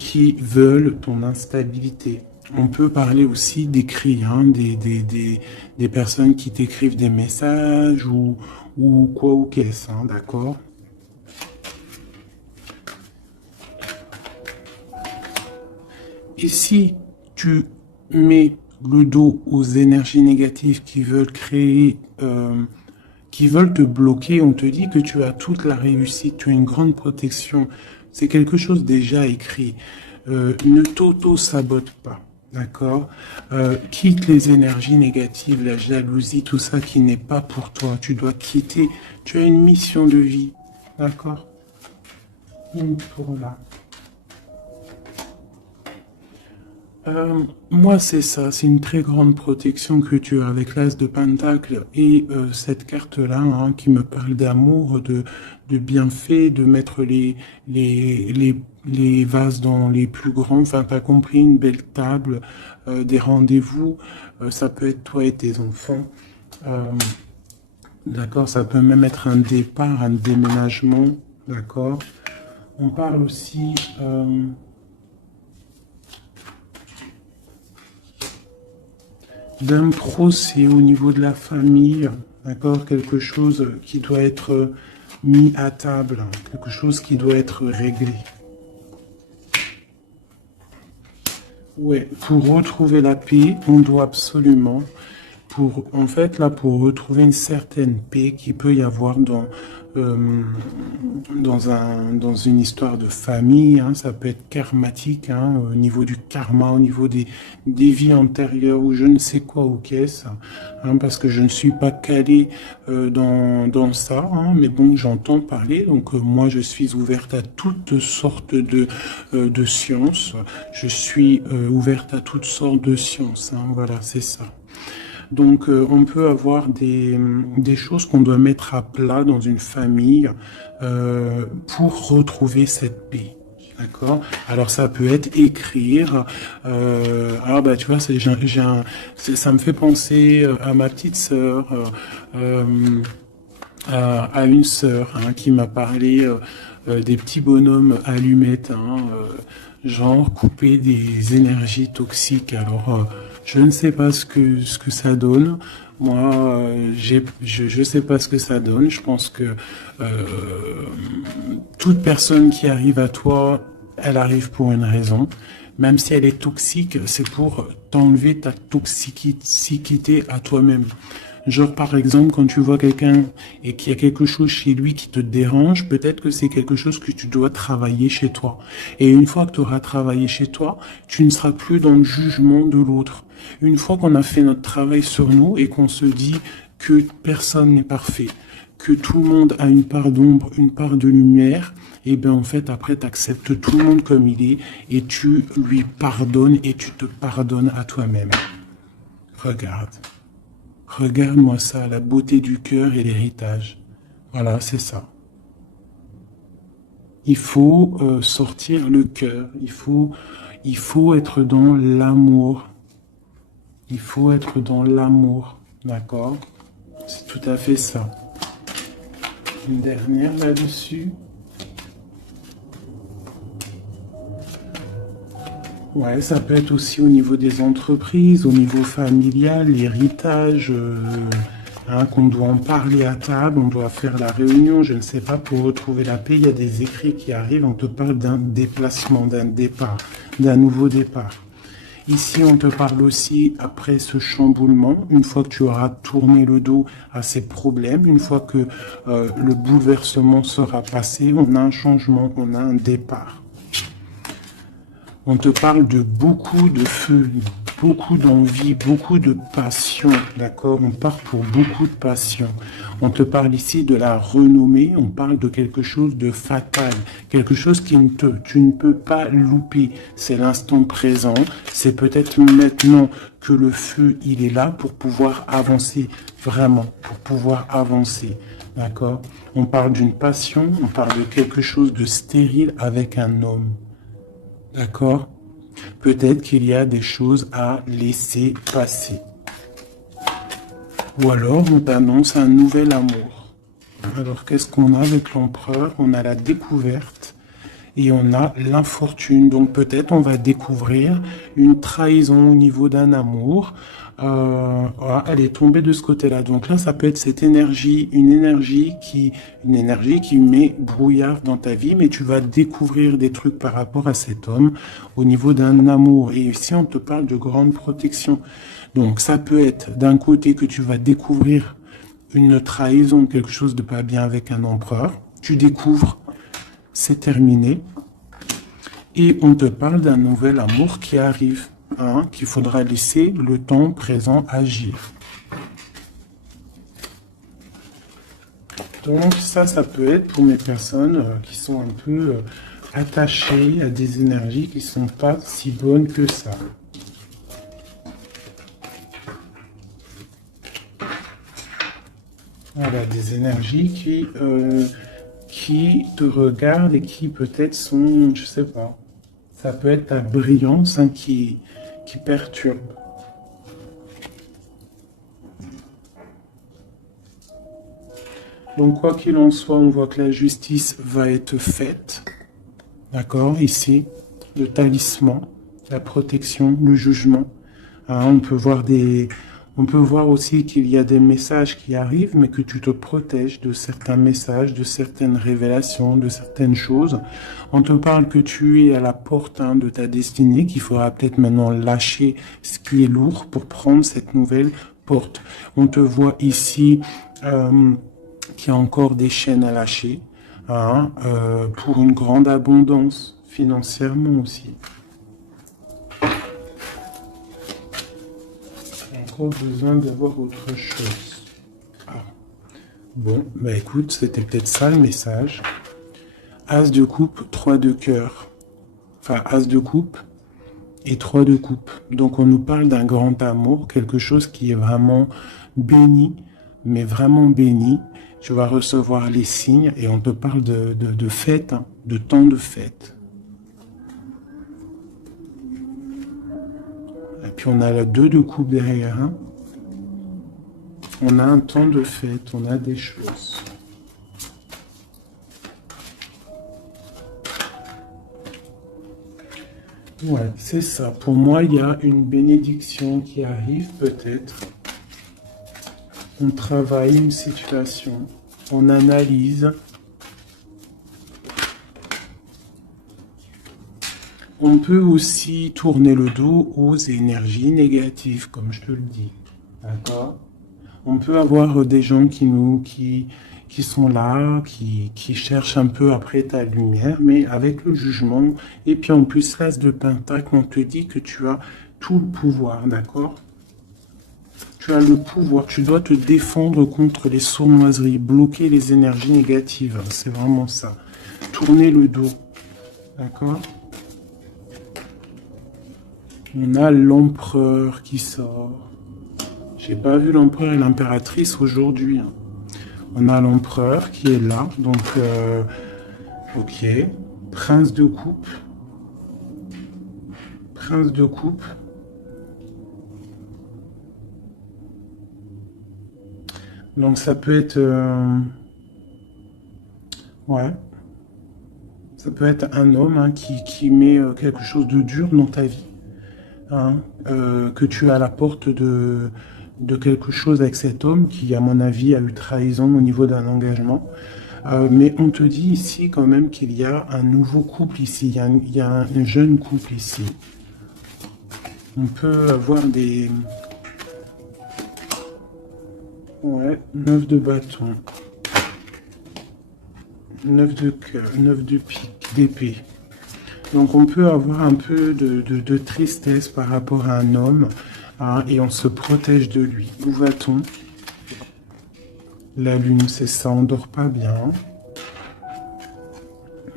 qui veulent ton instabilité. On peut parler aussi d'écrits, hein, des personnes qui t'écrivent des messages ou quoi ou qu'est-ce, hein, d'accord? Et si tu mets le dos aux énergies négatives qui veulent créer, qui veulent te bloquer, on te dit que tu as toute la réussite, tu as une grande protection. C'est quelque chose déjà écrit. Ne t'auto-sabote pas, d'accord? Quitte les énergies négatives, la jalousie, tout ça qui n'est pas pour toi. Tu dois quitter. Tu as une mission de vie, d'accord? Pour là. Moi, c'est ça, c'est une très grande protection que tu as avec l'As de Pentacle et cette carte-là hein, qui me parle d'amour, de bienfait, de mettre les vases dans les plus grands, enfin, t'as compris, une belle table, des rendez-vous, ça peut être toi et tes enfants, euh, d'accord, ça peut même être un départ, un déménagement, d'accord. On parle aussi... d'un procès au niveau de la famille, d'accord, quelque chose qui doit être mis à table, quelque chose qui doit être réglé. Ouais, pour retrouver la paix, on doit absolument, en fait, là, pour retrouver une certaine paix qu'il peut y avoir euh, dans une histoire de famille, hein, ça peut être karmatique, hein, au niveau du karma, au niveau des vies antérieures, ou je ne sais quoi ou qu'est-ce, hein, parce que je ne suis pas calé dans ça, hein, mais bon, j'entends parler, donc moi, je suis ouverte à toutes sortes de sciences, je suis ouverte à toutes sortes de sciences, hein, voilà, c'est ça. Donc, on peut avoir des choses qu'on doit mettre à plat dans une famille pour retrouver cette paix. D'accord. Alors, ça peut être écrire. Ah, bah, tu vois, ça me fait penser à ma petite sœur, à une sœur hein, qui m'a parlé des petits bonhommes allumettes, hein, genre couper des énergies toxiques. Alors, je ne sais pas ce que ça donne. Moi, je sais pas ce que ça donne. Je pense que toute personne qui arrive à toi, elle arrive pour une raison. Même si elle est toxique, c'est pour t'enlever ta toxicité à toi-même. Genre, par exemple, quand tu vois quelqu'un et qu'il y a quelque chose chez lui qui te dérange, peut-être que c'est quelque chose que tu dois travailler chez toi. Et une fois que tu auras travaillé chez toi, tu ne seras plus dans le jugement de l'autre. Une fois qu'on a fait notre travail sur nous et qu'on se dit que personne n'est parfait, que tout le monde a une part d'ombre, une part de lumière, et bien en fait après tu acceptes tout le monde comme il est et tu lui pardonnes et tu te pardonnes à toi-même. Regarde. Regarde-moi ça, la beauté du cœur et l'héritage. Voilà, c'est ça. Il faut sortir le cœur. Il faut être dans l'amour. Il faut être dans l'amour. D'accord? C'est tout à fait ça. Une dernière là-dessus. Ouais, ça peut être aussi au niveau des entreprises, au niveau familial, l'héritage, hein, qu'on doit en parler à table, on doit faire la réunion, je ne sais pas, pour retrouver la paix. Il y a des écrits qui arrivent, on te parle d'un déplacement, d'un départ, d'un nouveau départ. Ici, on te parle aussi, après ce chamboulement, une fois que tu auras tourné le dos à ces problèmes, une fois que le bouleversement sera passé, on a un changement, on a un départ. On te parle de beaucoup de feu, beaucoup d'envie, beaucoup de passion, d'accord? On part pour beaucoup de passion. On te parle ici de la renommée, on parle de quelque chose de fatal, quelque chose tu ne peux pas louper. C'est l'instant présent, c'est peut-être maintenant que le feu, il est là pour pouvoir avancer, vraiment, pour pouvoir avancer, d'accord? On parle d'une passion, on parle de quelque chose de stérile avec un homme. D'accord? Peut-être qu'il y a des choses à laisser passer. Ou alors, on t'annonce un nouvel amour. Alors, qu'est-ce qu'on a avec l'empereur? On a la découverte et on a l'infortune. Donc, peut-être on va découvrir une trahison au niveau d'un amour. Voilà, elle est tombée de ce côté-là. Donc là, ça peut être cette énergie, une énergie qui met brouillard dans ta vie, mais tu vas découvrir des trucs par rapport à cet homme au niveau d'un amour. Et ici, on te parle de grande protection. Donc ça peut être d'un côté que tu vas découvrir une trahison, quelque chose de pas bien avec un empereur. Tu découvres, c'est terminé. Et on te parle d'un nouvel amour qui arrive. Qu'il faudra laisser le temps présent agir. Donc ça peut être pour mes personnes qui sont un peu attachées à des énergies qui ne sont pas si bonnes que ça. Voilà, des énergies qui te regardent et qui peut-être sont, je sais pas, ça peut être ta brillance qui perturbe. Donc quoi qu'il en soit, on voit que la justice va être faite. D'accord, ici, le talisman, la protection, le jugement. On peut voir aussi qu'il y a des messages qui arrivent, mais que tu te protèges de certains messages, de certaines révélations, de certaines choses. On te parle que tu es à la porte de ta destinée, qu'il faudra peut-être maintenant lâcher ce qui est lourd pour prendre cette nouvelle porte. On te voit ici qu'il y a encore des chaînes à lâcher pour une grande abondance, financièrement aussi. Besoin d'avoir autre chose. Bon, bah écoute, c'était peut-être ça le message. As de coupe, 3 de cœur. Enfin, as de coupe et 3 de coupe. Donc on nous parle d'un grand amour, quelque chose qui est vraiment béni, mais vraiment béni. Tu vas recevoir les signes et on te parle de fête, de temps de fête. Et puis on a la 2 de coupe derrière. On a un temps de fête, on a des choses. Ouais, c'est ça. Pour moi, il y a une bénédiction qui arrive peut-être. On travaille une situation, on analyse. On peut aussi tourner le dos aux énergies négatives, comme je te le dis. D'accord? On peut avoir des gens qui sont là, qui cherchent un peu après ta lumière, mais avec le jugement. Et puis en plus, l'as de pentacle, on te dit que tu as tout le pouvoir, d'accord? Tu as le pouvoir, tu dois te défendre contre les sournoiseries, bloquer les énergies négatives, c'est vraiment ça. Tourner le dos, d'accord? On a l'empereur qui sort. J'ai pas vu l'empereur et l'impératrice aujourd'hui. On a l'empereur qui est là, donc ok. Prince de coupe. Prince de coupe. Donc ça peut être ouais. Ça peut être un homme qui met quelque chose de dur dans ta vie. Que tu es à la porte de quelque chose avec cet homme qui, à mon avis, a eu trahison au niveau d'un engagement. Mais on te dit ici quand même qu'il y a un nouveau couple ici, il y a un jeune couple ici. On peut avoir des... Ouais, 9 de bâton. 9 de cœur, 9 de pique, d'épée. Donc on peut avoir un peu de tristesse par rapport à un homme, hein, et on se protège de lui. Où va-t-on? La lune, c'est ça, on dort pas bien.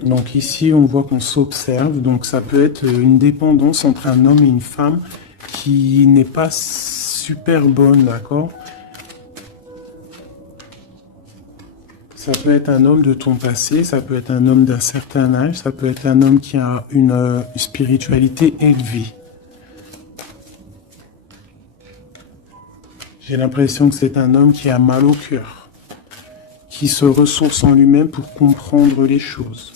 Donc ici, on voit qu'on s'observe. Donc ça peut être une dépendance entre un homme et une femme qui n'est pas super bonne, d'accord? Ça peut être un homme de ton passé, ça peut être un homme d'un certain âge, ça peut être un homme qui a une spiritualité élevée. J'ai l'impression que c'est un homme qui a mal au cœur, qui se ressource en lui-même pour comprendre les choses.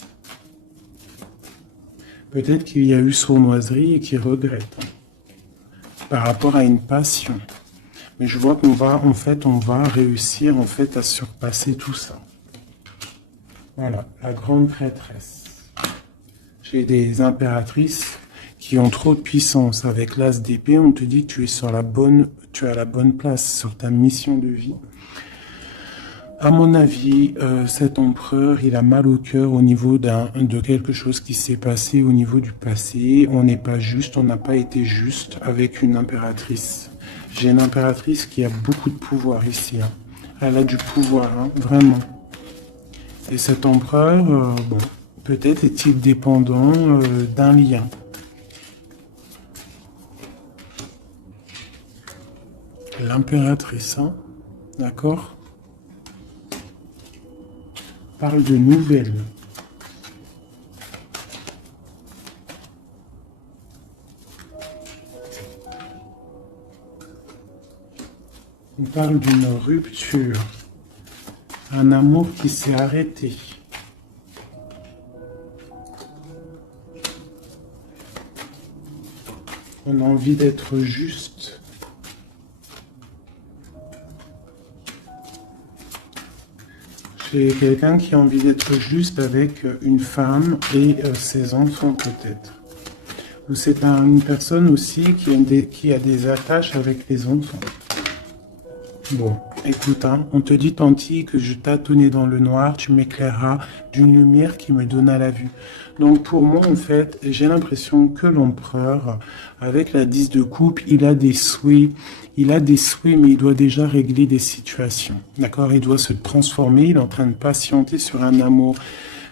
Peut-être qu'il y a eu sournoiserie et qu'il regrette par rapport à une passion. Mais je vois qu'on va, en fait, on va réussir en fait à surpasser tout ça. Voilà, la grande prêtresse. J'ai des impératrices qui ont trop de puissance. Avec l'as d'épée, on te dit que tu es sur tu as la bonne place sur ta mission de vie. À mon avis, cet empereur, il a mal au cœur au niveau de quelque chose qui s'est passé au niveau du passé. On n'est pas juste, on n'a pas été juste avec une impératrice. J'ai une impératrice qui a beaucoup de pouvoir ici. Hein. Elle a du pouvoir, hein, vraiment. Et cet empereur, bon, peut-être est-il dépendant d'un lien. L'impératrice, hein, d'accord? Parle de nouvelles. On parle d'une rupture. Un amour qui s'est arrêté. On a envie d'être juste. J'ai quelqu'un qui a envie d'être juste avec une femme et ses enfants peut-être. Ou c'est une personne aussi qui a des attaches avec les enfants. Bon, écoute, hein, on te dit Tanti que je tâtonnais dans le noir, tu m'éclaireras d'une lumière qui me donna la vue. Donc pour moi, en fait, j'ai l'impression que l'empereur, avec la 10 de coupe, il a des souhaits, mais il doit déjà régler des situations. D'accord? Il doit se transformer, il est en train de patienter sur un amour.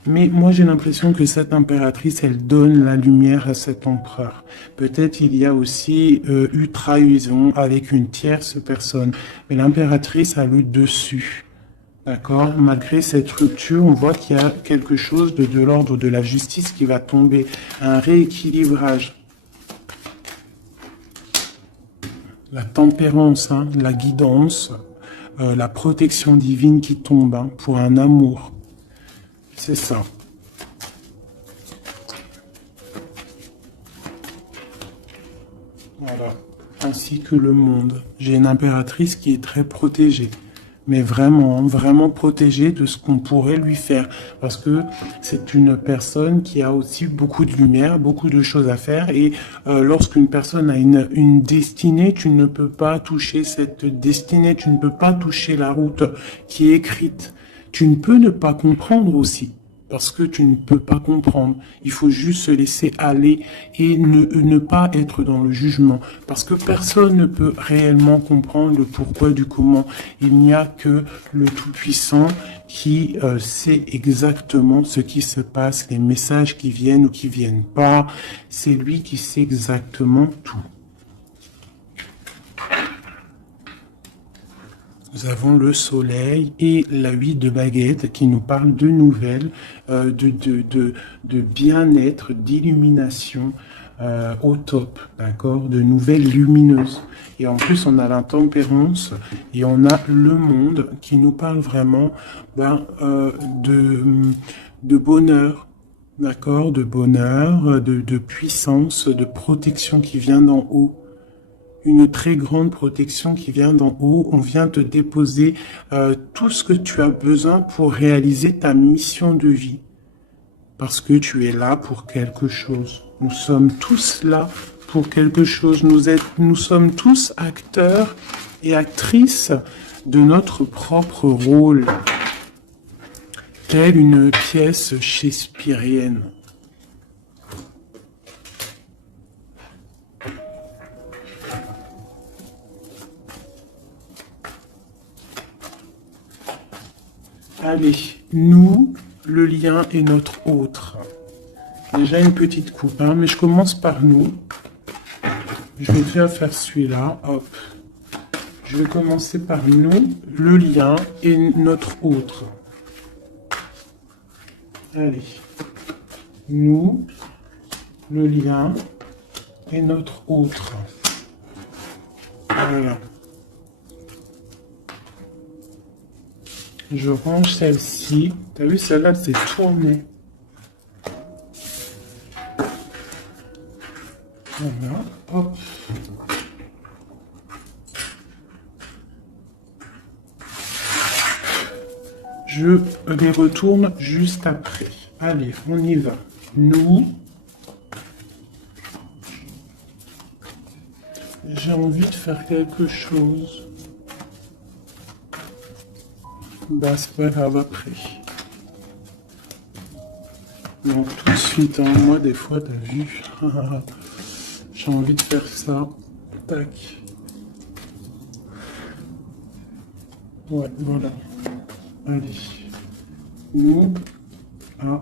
Mais moi, j'ai l'impression que cette impératrice, elle donne la lumière à cet empereur. Peut-être il y a aussi eu trahison avec une tierce personne. Mais l'impératrice a le dessus. D'accord? Malgré cette rupture, on voit qu'il y a quelque chose de l'ordre de la justice qui va tomber. Un rééquilibrage. La tempérance, hein, la guidance, la protection divine qui tombe, hein, pour un amour. C'est ça. Voilà. Ainsi que le monde. J'ai une impératrice qui est très protégée. Mais vraiment, vraiment protégée de ce qu'on pourrait lui faire. Parce que c'est une personne qui a aussi beaucoup de lumière, beaucoup de choses à faire. Et lorsqu'une personne a une destinée, tu ne peux pas toucher cette destinée. Tu ne peux pas toucher la route qui est écrite. Tu ne peux ne pas comprendre aussi, parce que tu ne peux pas comprendre. Il faut juste se laisser aller et ne pas être dans le jugement, parce que personne ne peut réellement comprendre le pourquoi du comment. Il n'y a que le Tout-Puissant qui sait exactement ce qui se passe, les messages qui viennent ou qui viennent pas. C'est lui qui sait exactement tout. Nous avons le soleil et la 8 de baguette qui nous parle de nouvelles, de bien-être, d'illumination au top, d'accord, de nouvelles lumineuses. Et en plus, on a la tempérance et on a le monde qui nous parle vraiment de bonheur, d'accord, de bonheur, de puissance, de protection qui vient d'en haut. Une très grande protection qui vient d'en haut. On vient te déposer tout ce que tu as besoin pour réaliser ta mission de vie. Parce que tu es là pour quelque chose. Nous sommes tous là pour quelque chose. Nous sommes tous acteurs et actrices de notre propre rôle, telle une pièce shakespearienne. Allez, nous, le lien est notre autre. Déjà une petite coupe, hein, mais je commence par nous. Je vais déjà faire celui-là, hop. Je vais commencer par nous, le lien et notre autre. Allez. Nous, le lien et notre autre. Voilà. Je range celle-ci. T'as vu, celle-là, c'est tourné. Voilà, hop. Je les retourne juste après. Allez, on y va. Nous. J'ai envie de faire quelque chose. Bah, c'est pas grave après. Donc, tout de suite, hein, moi, des fois, t'as vu. J'ai envie de faire ça. Tac. Ouais, voilà. Allez. Nous. Ah.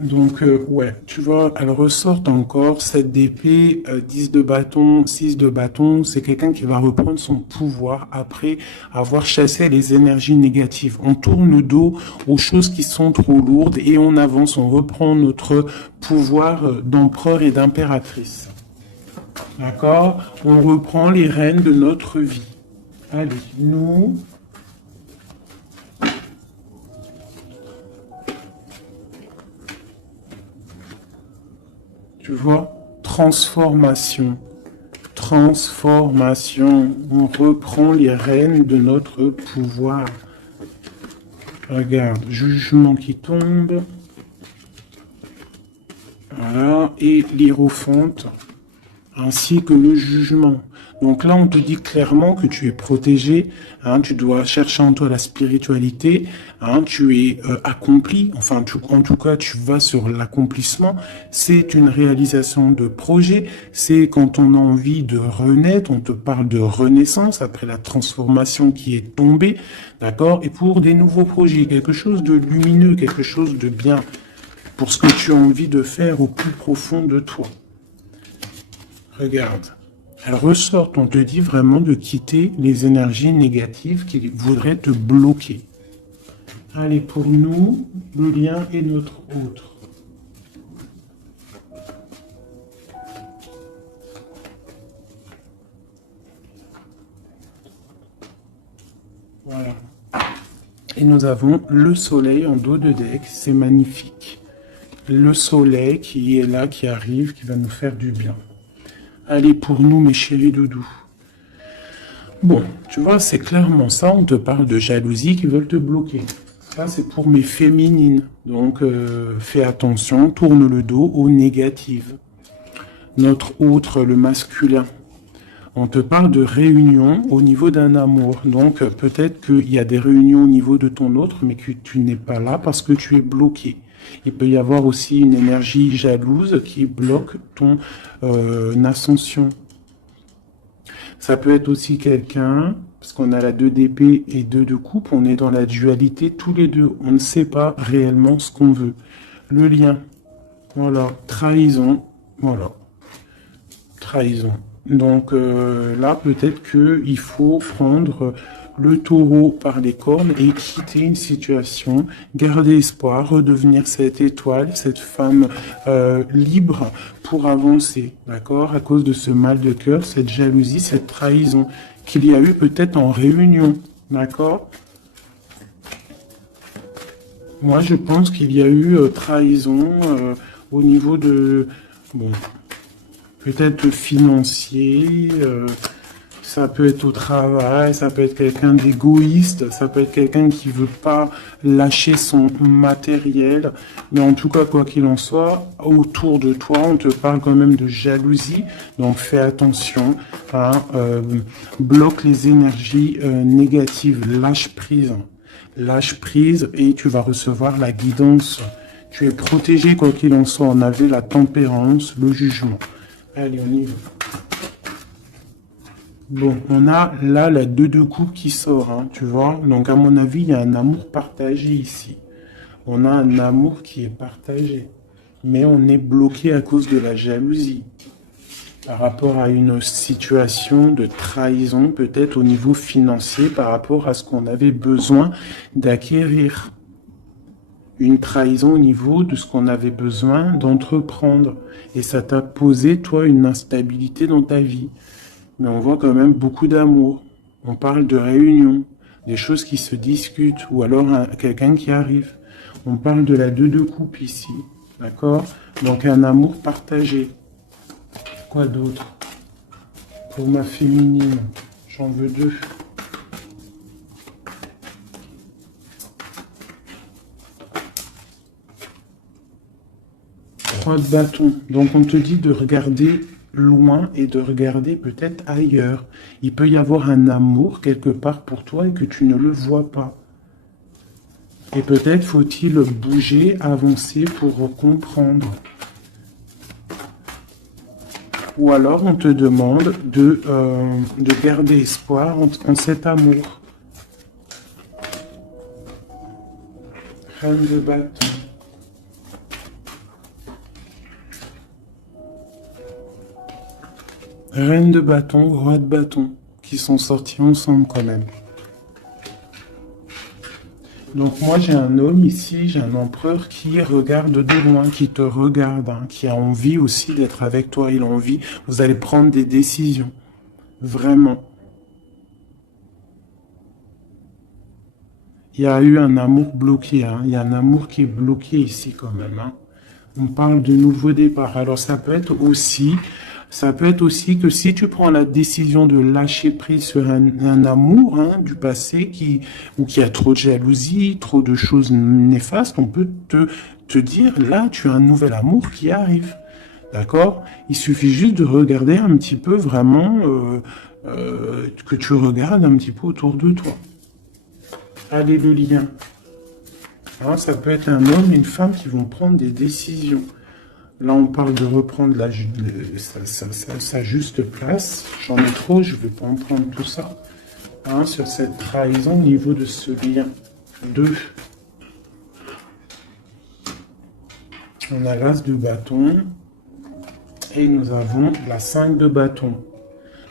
Donc, ouais, tu vois, elle ressort encore, 7 d'épée, 10 de bâton, 6 de bâton. C'est quelqu'un qui va reprendre son pouvoir après avoir chassé les énergies négatives. On tourne le dos aux choses qui sont trop lourdes et on avance, on reprend notre pouvoir d'empereur et d'impératrice. D'accord? On reprend les rênes de notre vie. Allez, nous... Tu vois, transformation. Transformation. On reprend les rênes de notre pouvoir. Regarde, jugement qui tombe. Voilà, et l'hiérophante, ainsi que le jugement. Donc là, on te dit clairement que tu es protégé, hein, tu dois chercher en toi la spiritualité, hein, tu es accompli, enfin, en tout cas, tu vas sur l'accomplissement. C'est une réalisation de projet, c'est quand on a envie de renaître, on te parle de renaissance après la transformation qui est tombée, d'accord? Et pour des nouveaux projets, quelque chose de lumineux, quelque chose de bien, pour ce que tu as envie de faire au plus profond de toi. Regarde. Elle ressort, on te dit vraiment de quitter les énergies négatives qui voudraient te bloquer. Allez, pour nous, le lien est notre autre. Voilà. Et nous avons le soleil en dos de deck, c'est magnifique. Le soleil qui est là, qui arrive, qui va nous faire du bien. Allez, pour nous, mes chéris doudous. Bon, tu vois, c'est clairement ça. On te parle de jalousie qui veulent te bloquer. Ça, c'est pour mes féminines. Donc, fais attention, tourne le dos aux négatives. Notre autre, le masculin. On te parle de réunion au niveau d'un amour. Donc, peut-être qu'il y a des réunions au niveau de ton autre, mais que tu n'es pas là parce que tu es bloqué. Il peut y avoir aussi une énergie jalouse qui bloque ton ascension. Ça peut être aussi quelqu'un, parce qu'on a la 2 d'épée et 2 de coupe, on est dans la dualité tous les deux. On ne sait pas réellement ce qu'on veut. Le lien, voilà, trahison, voilà, trahison. Donc là, peut-être qu'il faut prendre le taureau par les cornes et quitter une situation, garder espoir, redevenir cette étoile, cette femme libre pour avancer, d'accord? À cause de ce mal de cœur, cette jalousie, cette trahison qu'il y a eu peut-être en réunion, d'accord? Moi, je pense qu'il y a eu trahison au niveau de... Bon, peut-être financier... Ça peut être au travail, ça peut être quelqu'un d'égoïste, ça peut être quelqu'un qui veut pas lâcher son matériel. Mais en tout cas, quoi qu'il en soit, autour de toi, on te parle quand même de jalousie. Donc fais attention, hein, bloque les énergies négatives, lâche prise. Lâche prise et tu vas recevoir la guidance. Tu es protégé, quoi qu'il en soit. On avait la tempérance, le jugement. Allez, on y va. Bon, on a là la 2 de coupe qui sort, hein, tu vois. Donc, à mon avis, il y a un amour partagé ici. On a un amour qui est partagé. Mais on est bloqué à cause de la jalousie. Par rapport à une situation de trahison, peut-être au niveau financier, par rapport à ce qu'on avait besoin d'acquérir. Une trahison au niveau de ce qu'on avait besoin d'entreprendre. Et ça t'a posé, toi, une instabilité dans ta vie. Mais on voit quand même beaucoup d'amour. On parle de réunion, des choses qui se discutent, ou alors quelqu'un qui arrive. On parle de la 2 de coupe ici, d'accord? Donc un amour partagé. Quoi d'autre? Pour ma féminine, j'en veux 2. 3 de bâton. Donc on te dit de regarder loin et de regarder peut-être ailleurs. Il peut y avoir un amour quelque part pour toi et que tu ne le vois pas. Et peut-être faut-il bouger, avancer pour comprendre. Ou alors on te demande de garder espoir en cet amour. Reine de bâton. Reine de bâton, roi de bâton, qui sont sortis ensemble quand même. Donc moi j'ai un homme ici, j'ai un empereur qui regarde de loin, qui te regarde, hein, qui a envie aussi d'être avec toi, il a envie, vous allez prendre des décisions, vraiment. Il y a eu un amour bloqué, hein, il y a un amour qui est bloqué ici quand même. Hein. On parle de nouveau départ, alors ça peut être aussi que si tu prends la décision de lâcher prise sur un amour hein, du passé ou qui a trop de jalousie, trop de choses néfastes, on peut te dire, là, tu as un nouvel amour qui arrive. D'accord? Il suffit juste de regarder un petit peu vraiment, que tu regardes un petit peu autour de toi. Allez, le lien. Alors, ça peut être un homme et une femme qui vont prendre des décisions. Là, on parle de reprendre sa juste place. J'en ai trop, je ne vais pas en prendre tout ça. Hein, sur cette trahison au niveau de ce lien. 2. On a l'as de bâton. Et nous avons la 5 de bâton.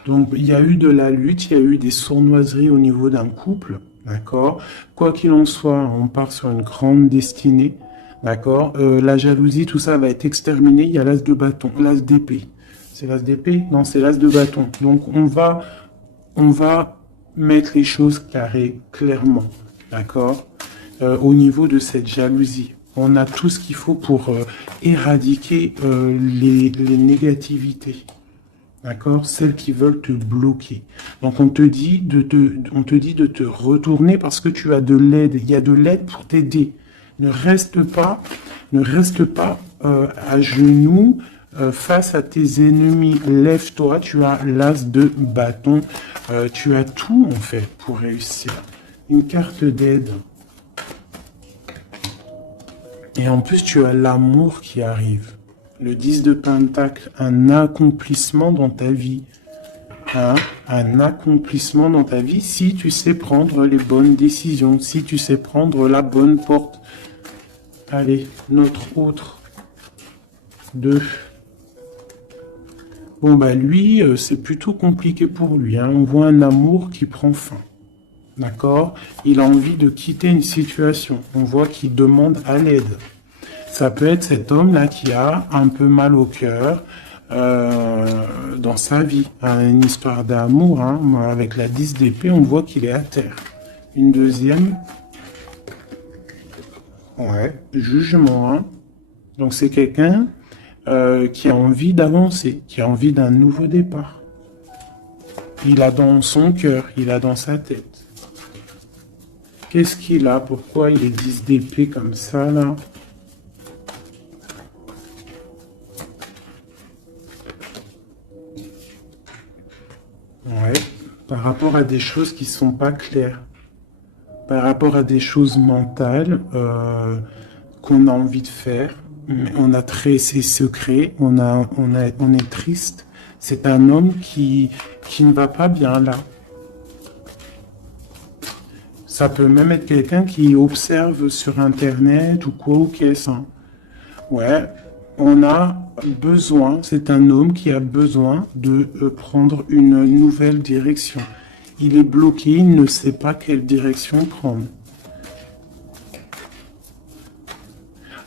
Donc, il y a eu de la lutte, il y a eu des sournoiseries au niveau d'un couple. D'accord? Quoi qu'il en soit, on part sur une grande destinée. D'accord? La jalousie, tout ça va être exterminé. Il y a l'as de bâton, l'as d'épée. C'est l'as d'épée? Non, c'est l'as de bâton. Donc, on va mettre les choses carrées, clairement. D'accord? Au niveau de cette jalousie. On a tout ce qu'il faut pour éradiquer les négativités. D'accord? Celles qui veulent te bloquer. Donc, on te dit de te retourner parce que tu as de l'aide. Il y a de l'aide pour t'aider. Ne reste pas à genoux face à tes ennemis. Lève-toi, tu as l'as de bâton. Tu as tout, en fait, pour réussir. Une carte d'aide. Et en plus, tu as l'amour qui arrive. Le 10 de Pentacle, un accomplissement dans ta vie. Hein? Un accomplissement dans ta vie si tu sais prendre les bonnes décisions, si tu sais prendre la bonne porte. Allez, notre autre 2. Bon, bah lui, c'est plutôt compliqué pour lui. Hein. On voit un amour qui prend fin. D'accord? Il a envie de quitter une situation. On voit qu'il demande à l'aide. Ça peut être cet homme-là qui a un peu mal au cœur dans sa vie. Une histoire d'amour. Hein. Avec la 10 d'épée, on voit qu'il est à terre. Une deuxième. Ouais, jugement. Hein. Donc c'est quelqu'un qui a envie d'avancer, qui a envie d'un nouveau départ. Il a dans son cœur, il a dans sa tête. Qu'est-ce qu'il a? Pourquoi il est 10 d'épée comme ça, là? Ouais, par rapport à des choses qui sont pas claires. Par rapport à des choses mentales qu'on a envie de faire. Mais on a ses secrets, on est triste. C'est un homme qui ne va pas bien là. Ça peut même être quelqu'un qui observe sur Internet ou quoi ou qu'est-ce. Hein. Ouais, on a besoin, c'est un homme qui a besoin de prendre une nouvelle direction. Il est bloqué, il ne sait pas quelle direction prendre.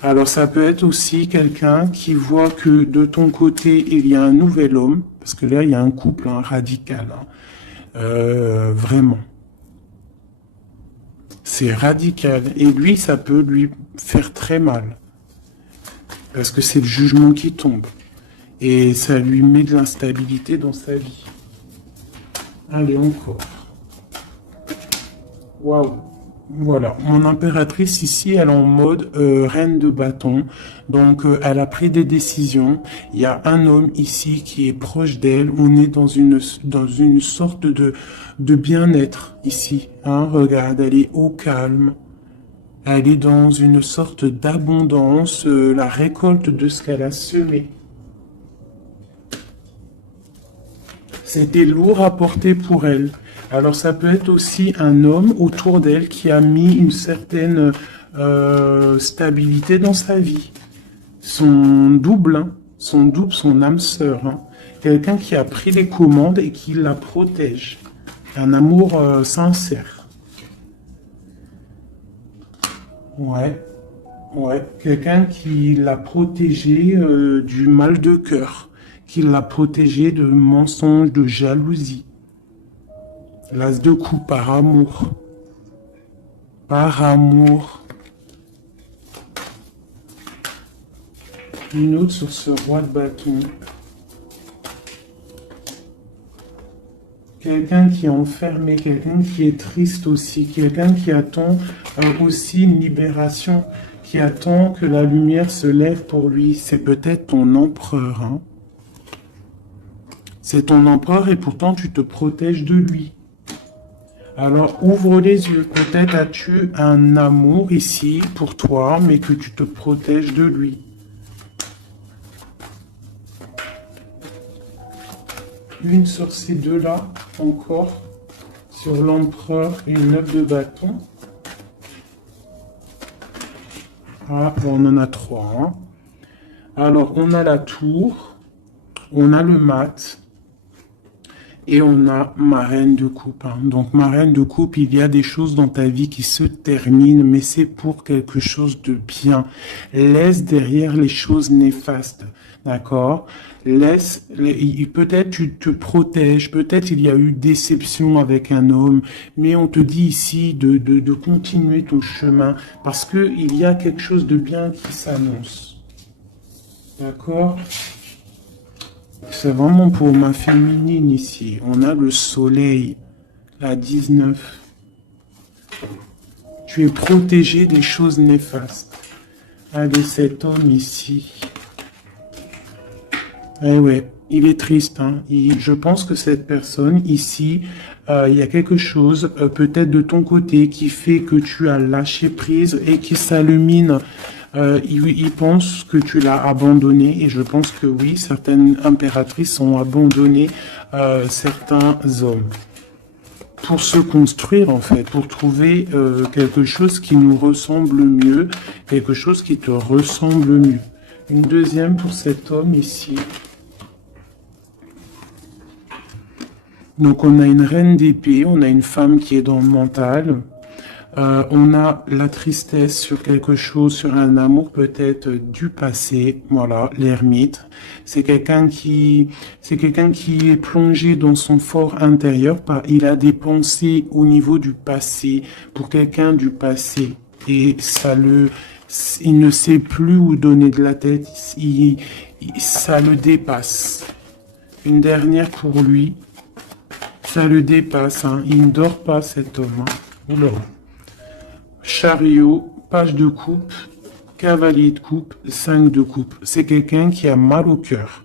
Alors ça peut être aussi quelqu'un qui voit que de ton côté, il y a un nouvel homme, parce que là, il y a un couple hein, radical. Hein. Vraiment. C'est radical. Et lui, ça peut lui faire très mal. Parce que c'est le jugement qui tombe. Et ça lui met de l'instabilité dans sa vie. Allez, encore. Waouh. Voilà, mon impératrice ici, elle est en mode reine de bâton. Donc, elle a pris des décisions. Il y a un homme ici qui est proche d'elle. On est dans une sorte de bien-être ici. Hein, regarde, elle est au calme. Elle est dans une sorte d'abondance, la récolte de ce qu'elle a semé. C'était lourd à porter pour elle. Alors ça peut être aussi un homme autour d'elle qui a mis une certaine stabilité dans sa vie. Son double, hein, son âme sœur. Hein. Quelqu'un qui a pris les commandes et qui la protège. Un amour sincère. Ouais, ouais. Quelqu'un qui l'a protégé du mal de cœur. Qui l'a protégé de mensonges, de jalousie. L'as de coups par amour. Par amour. Une autre sur ce roi de bâton. Quelqu'un qui est enfermé, quelqu'un qui est triste aussi, quelqu'un qui attend aussi une libération, qui attend que la lumière se lève pour lui. C'est peut-être ton empereur. Hein. C'est ton empereur et pourtant tu te protèges de lui. Alors, ouvre les yeux. Peut-être as-tu un amour ici pour toi, mais que tu te protèges de lui. Une sur ces deux-là, encore, sur l'empereur et une 9 de bâton. Ah, bon, on en a 3. Hein. Alors, on a la tour, on a le mat, et on a ma reine de coupe. Hein. Donc, ma reine de coupe, il y a des choses dans ta vie qui se terminent, mais c'est pour quelque chose de bien. Laisse derrière les choses néfastes. D'accord? Peut-être tu te protèges, peut-être il y a eu déception avec un homme, mais on te dit ici de continuer ton chemin, parce que il y a quelque chose de bien qui s'annonce. D'accord? C'est vraiment pour ma féminine ici. On a le soleil, la 19. Tu es protégé des choses néfastes. Allez, cet homme ici. Eh ouais, il est triste. Hein. Je pense que cette personne ici, il y a quelque chose peut-être de ton côté qui fait que tu as lâché prise et qui s'illumine. Il pense que tu l'as abandonné et je pense que oui, certaines impératrices ont abandonné certains hommes pour se construire en fait, pour trouver quelque chose qui nous ressemble mieux, quelque chose qui te ressemble mieux. Une deuxième pour cet homme ici. Donc on a une reine d'épée, on a une femme qui est dans le mental. On a la tristesse sur quelque chose, sur un amour peut-être du passé. Voilà, l'ermite. C'est quelqu'un qui est plongé dans son fort intérieur. Il a des pensées au niveau du passé, pour quelqu'un du passé. Et il ne sait plus où donner de la tête. Ça le dépasse. Une dernière pour lui. Ça le dépasse, hein. Il ne dort pas cet homme. Hein. Oula. Chariot, page de coupe, cavalier de coupe, 5 de coupe. C'est quelqu'un qui a mal au cœur.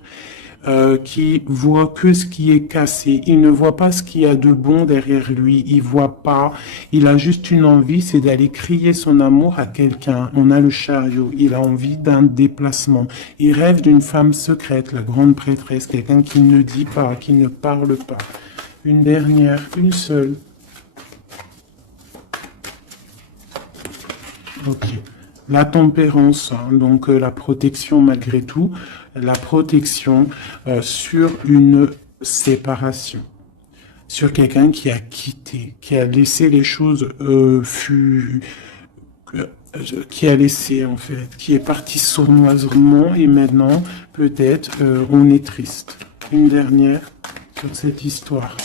Qui voit que ce qui est cassé. Il ne voit pas ce qu'il y a de bon derrière lui. Il voit pas. Il a juste une envie, c'est d'aller crier son amour à quelqu'un. On a le chariot. Il a envie d'un déplacement. Il rêve d'une femme secrète, la grande prêtresse, quelqu'un qui ne dit pas, qui ne parle pas. Une dernière, une seule. Ok. La tempérance, hein, donc la protection malgré tout, la protection sur une séparation, sur quelqu'un qui a quitté, qui a laissé les choses qui a laissé en fait, qui est parti sournoisement et maintenant peut-être on est triste. Une dernière sur cette histoire.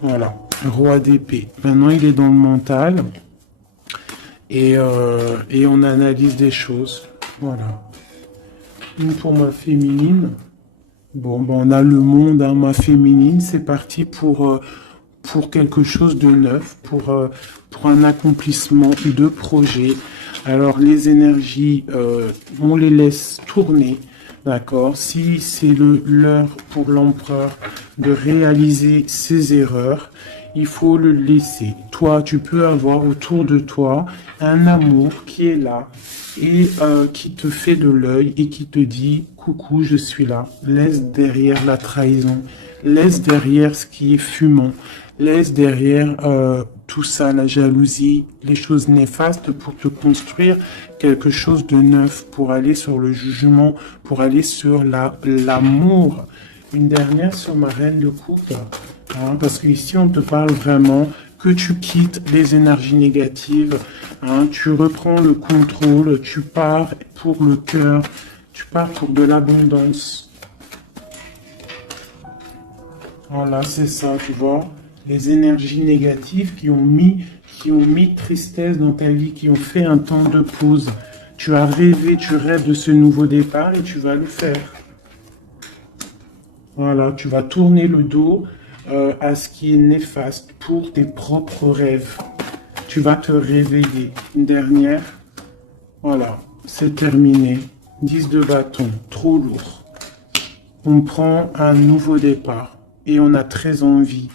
Voilà, roi d'épée. Maintenant il est dans le mental. Et on analyse des choses. Voilà. Une pour ma féminine. Bon, ben on a le monde, hein, ma féminine. C'est parti pour quelque chose de neuf, pour un accomplissement de projet. Alors, les énergies, on les laisse tourner. D'accord? Si c'est l'heure pour l'empereur de réaliser ses erreurs, il faut le laisser. Toi, tu peux avoir autour de toi un amour qui est là et qui te fait de l'œil et qui te dit « Coucou, je suis là ». Laisse derrière la trahison, laisse derrière ce qui est fumant, laisse derrière tout ça, la jalousie, les choses néfastes pour te construire quelque chose de neuf, pour aller sur le jugement, pour aller sur l'amour. Une dernière sur ma reine de coupe, hein, parce qu'ici on te parle vraiment que tu quittes les énergies négatives, hein, tu reprends le contrôle, tu pars pour le cœur, tu pars pour de l'abondance. Voilà, c'est ça, tu vois. Les énergies négatives qui ont mis tristesse dans ta vie, qui ont fait un temps de pause. Tu as rêvé, tu rêves de ce nouveau départ et tu vas le faire. Voilà, tu vas tourner le dos à ce qui est néfaste pour tes propres rêves. Tu vas te réveiller. Une dernière. Voilà, c'est terminé. 10 de bâton, trop lourd. On prend un nouveau départ et on a très envie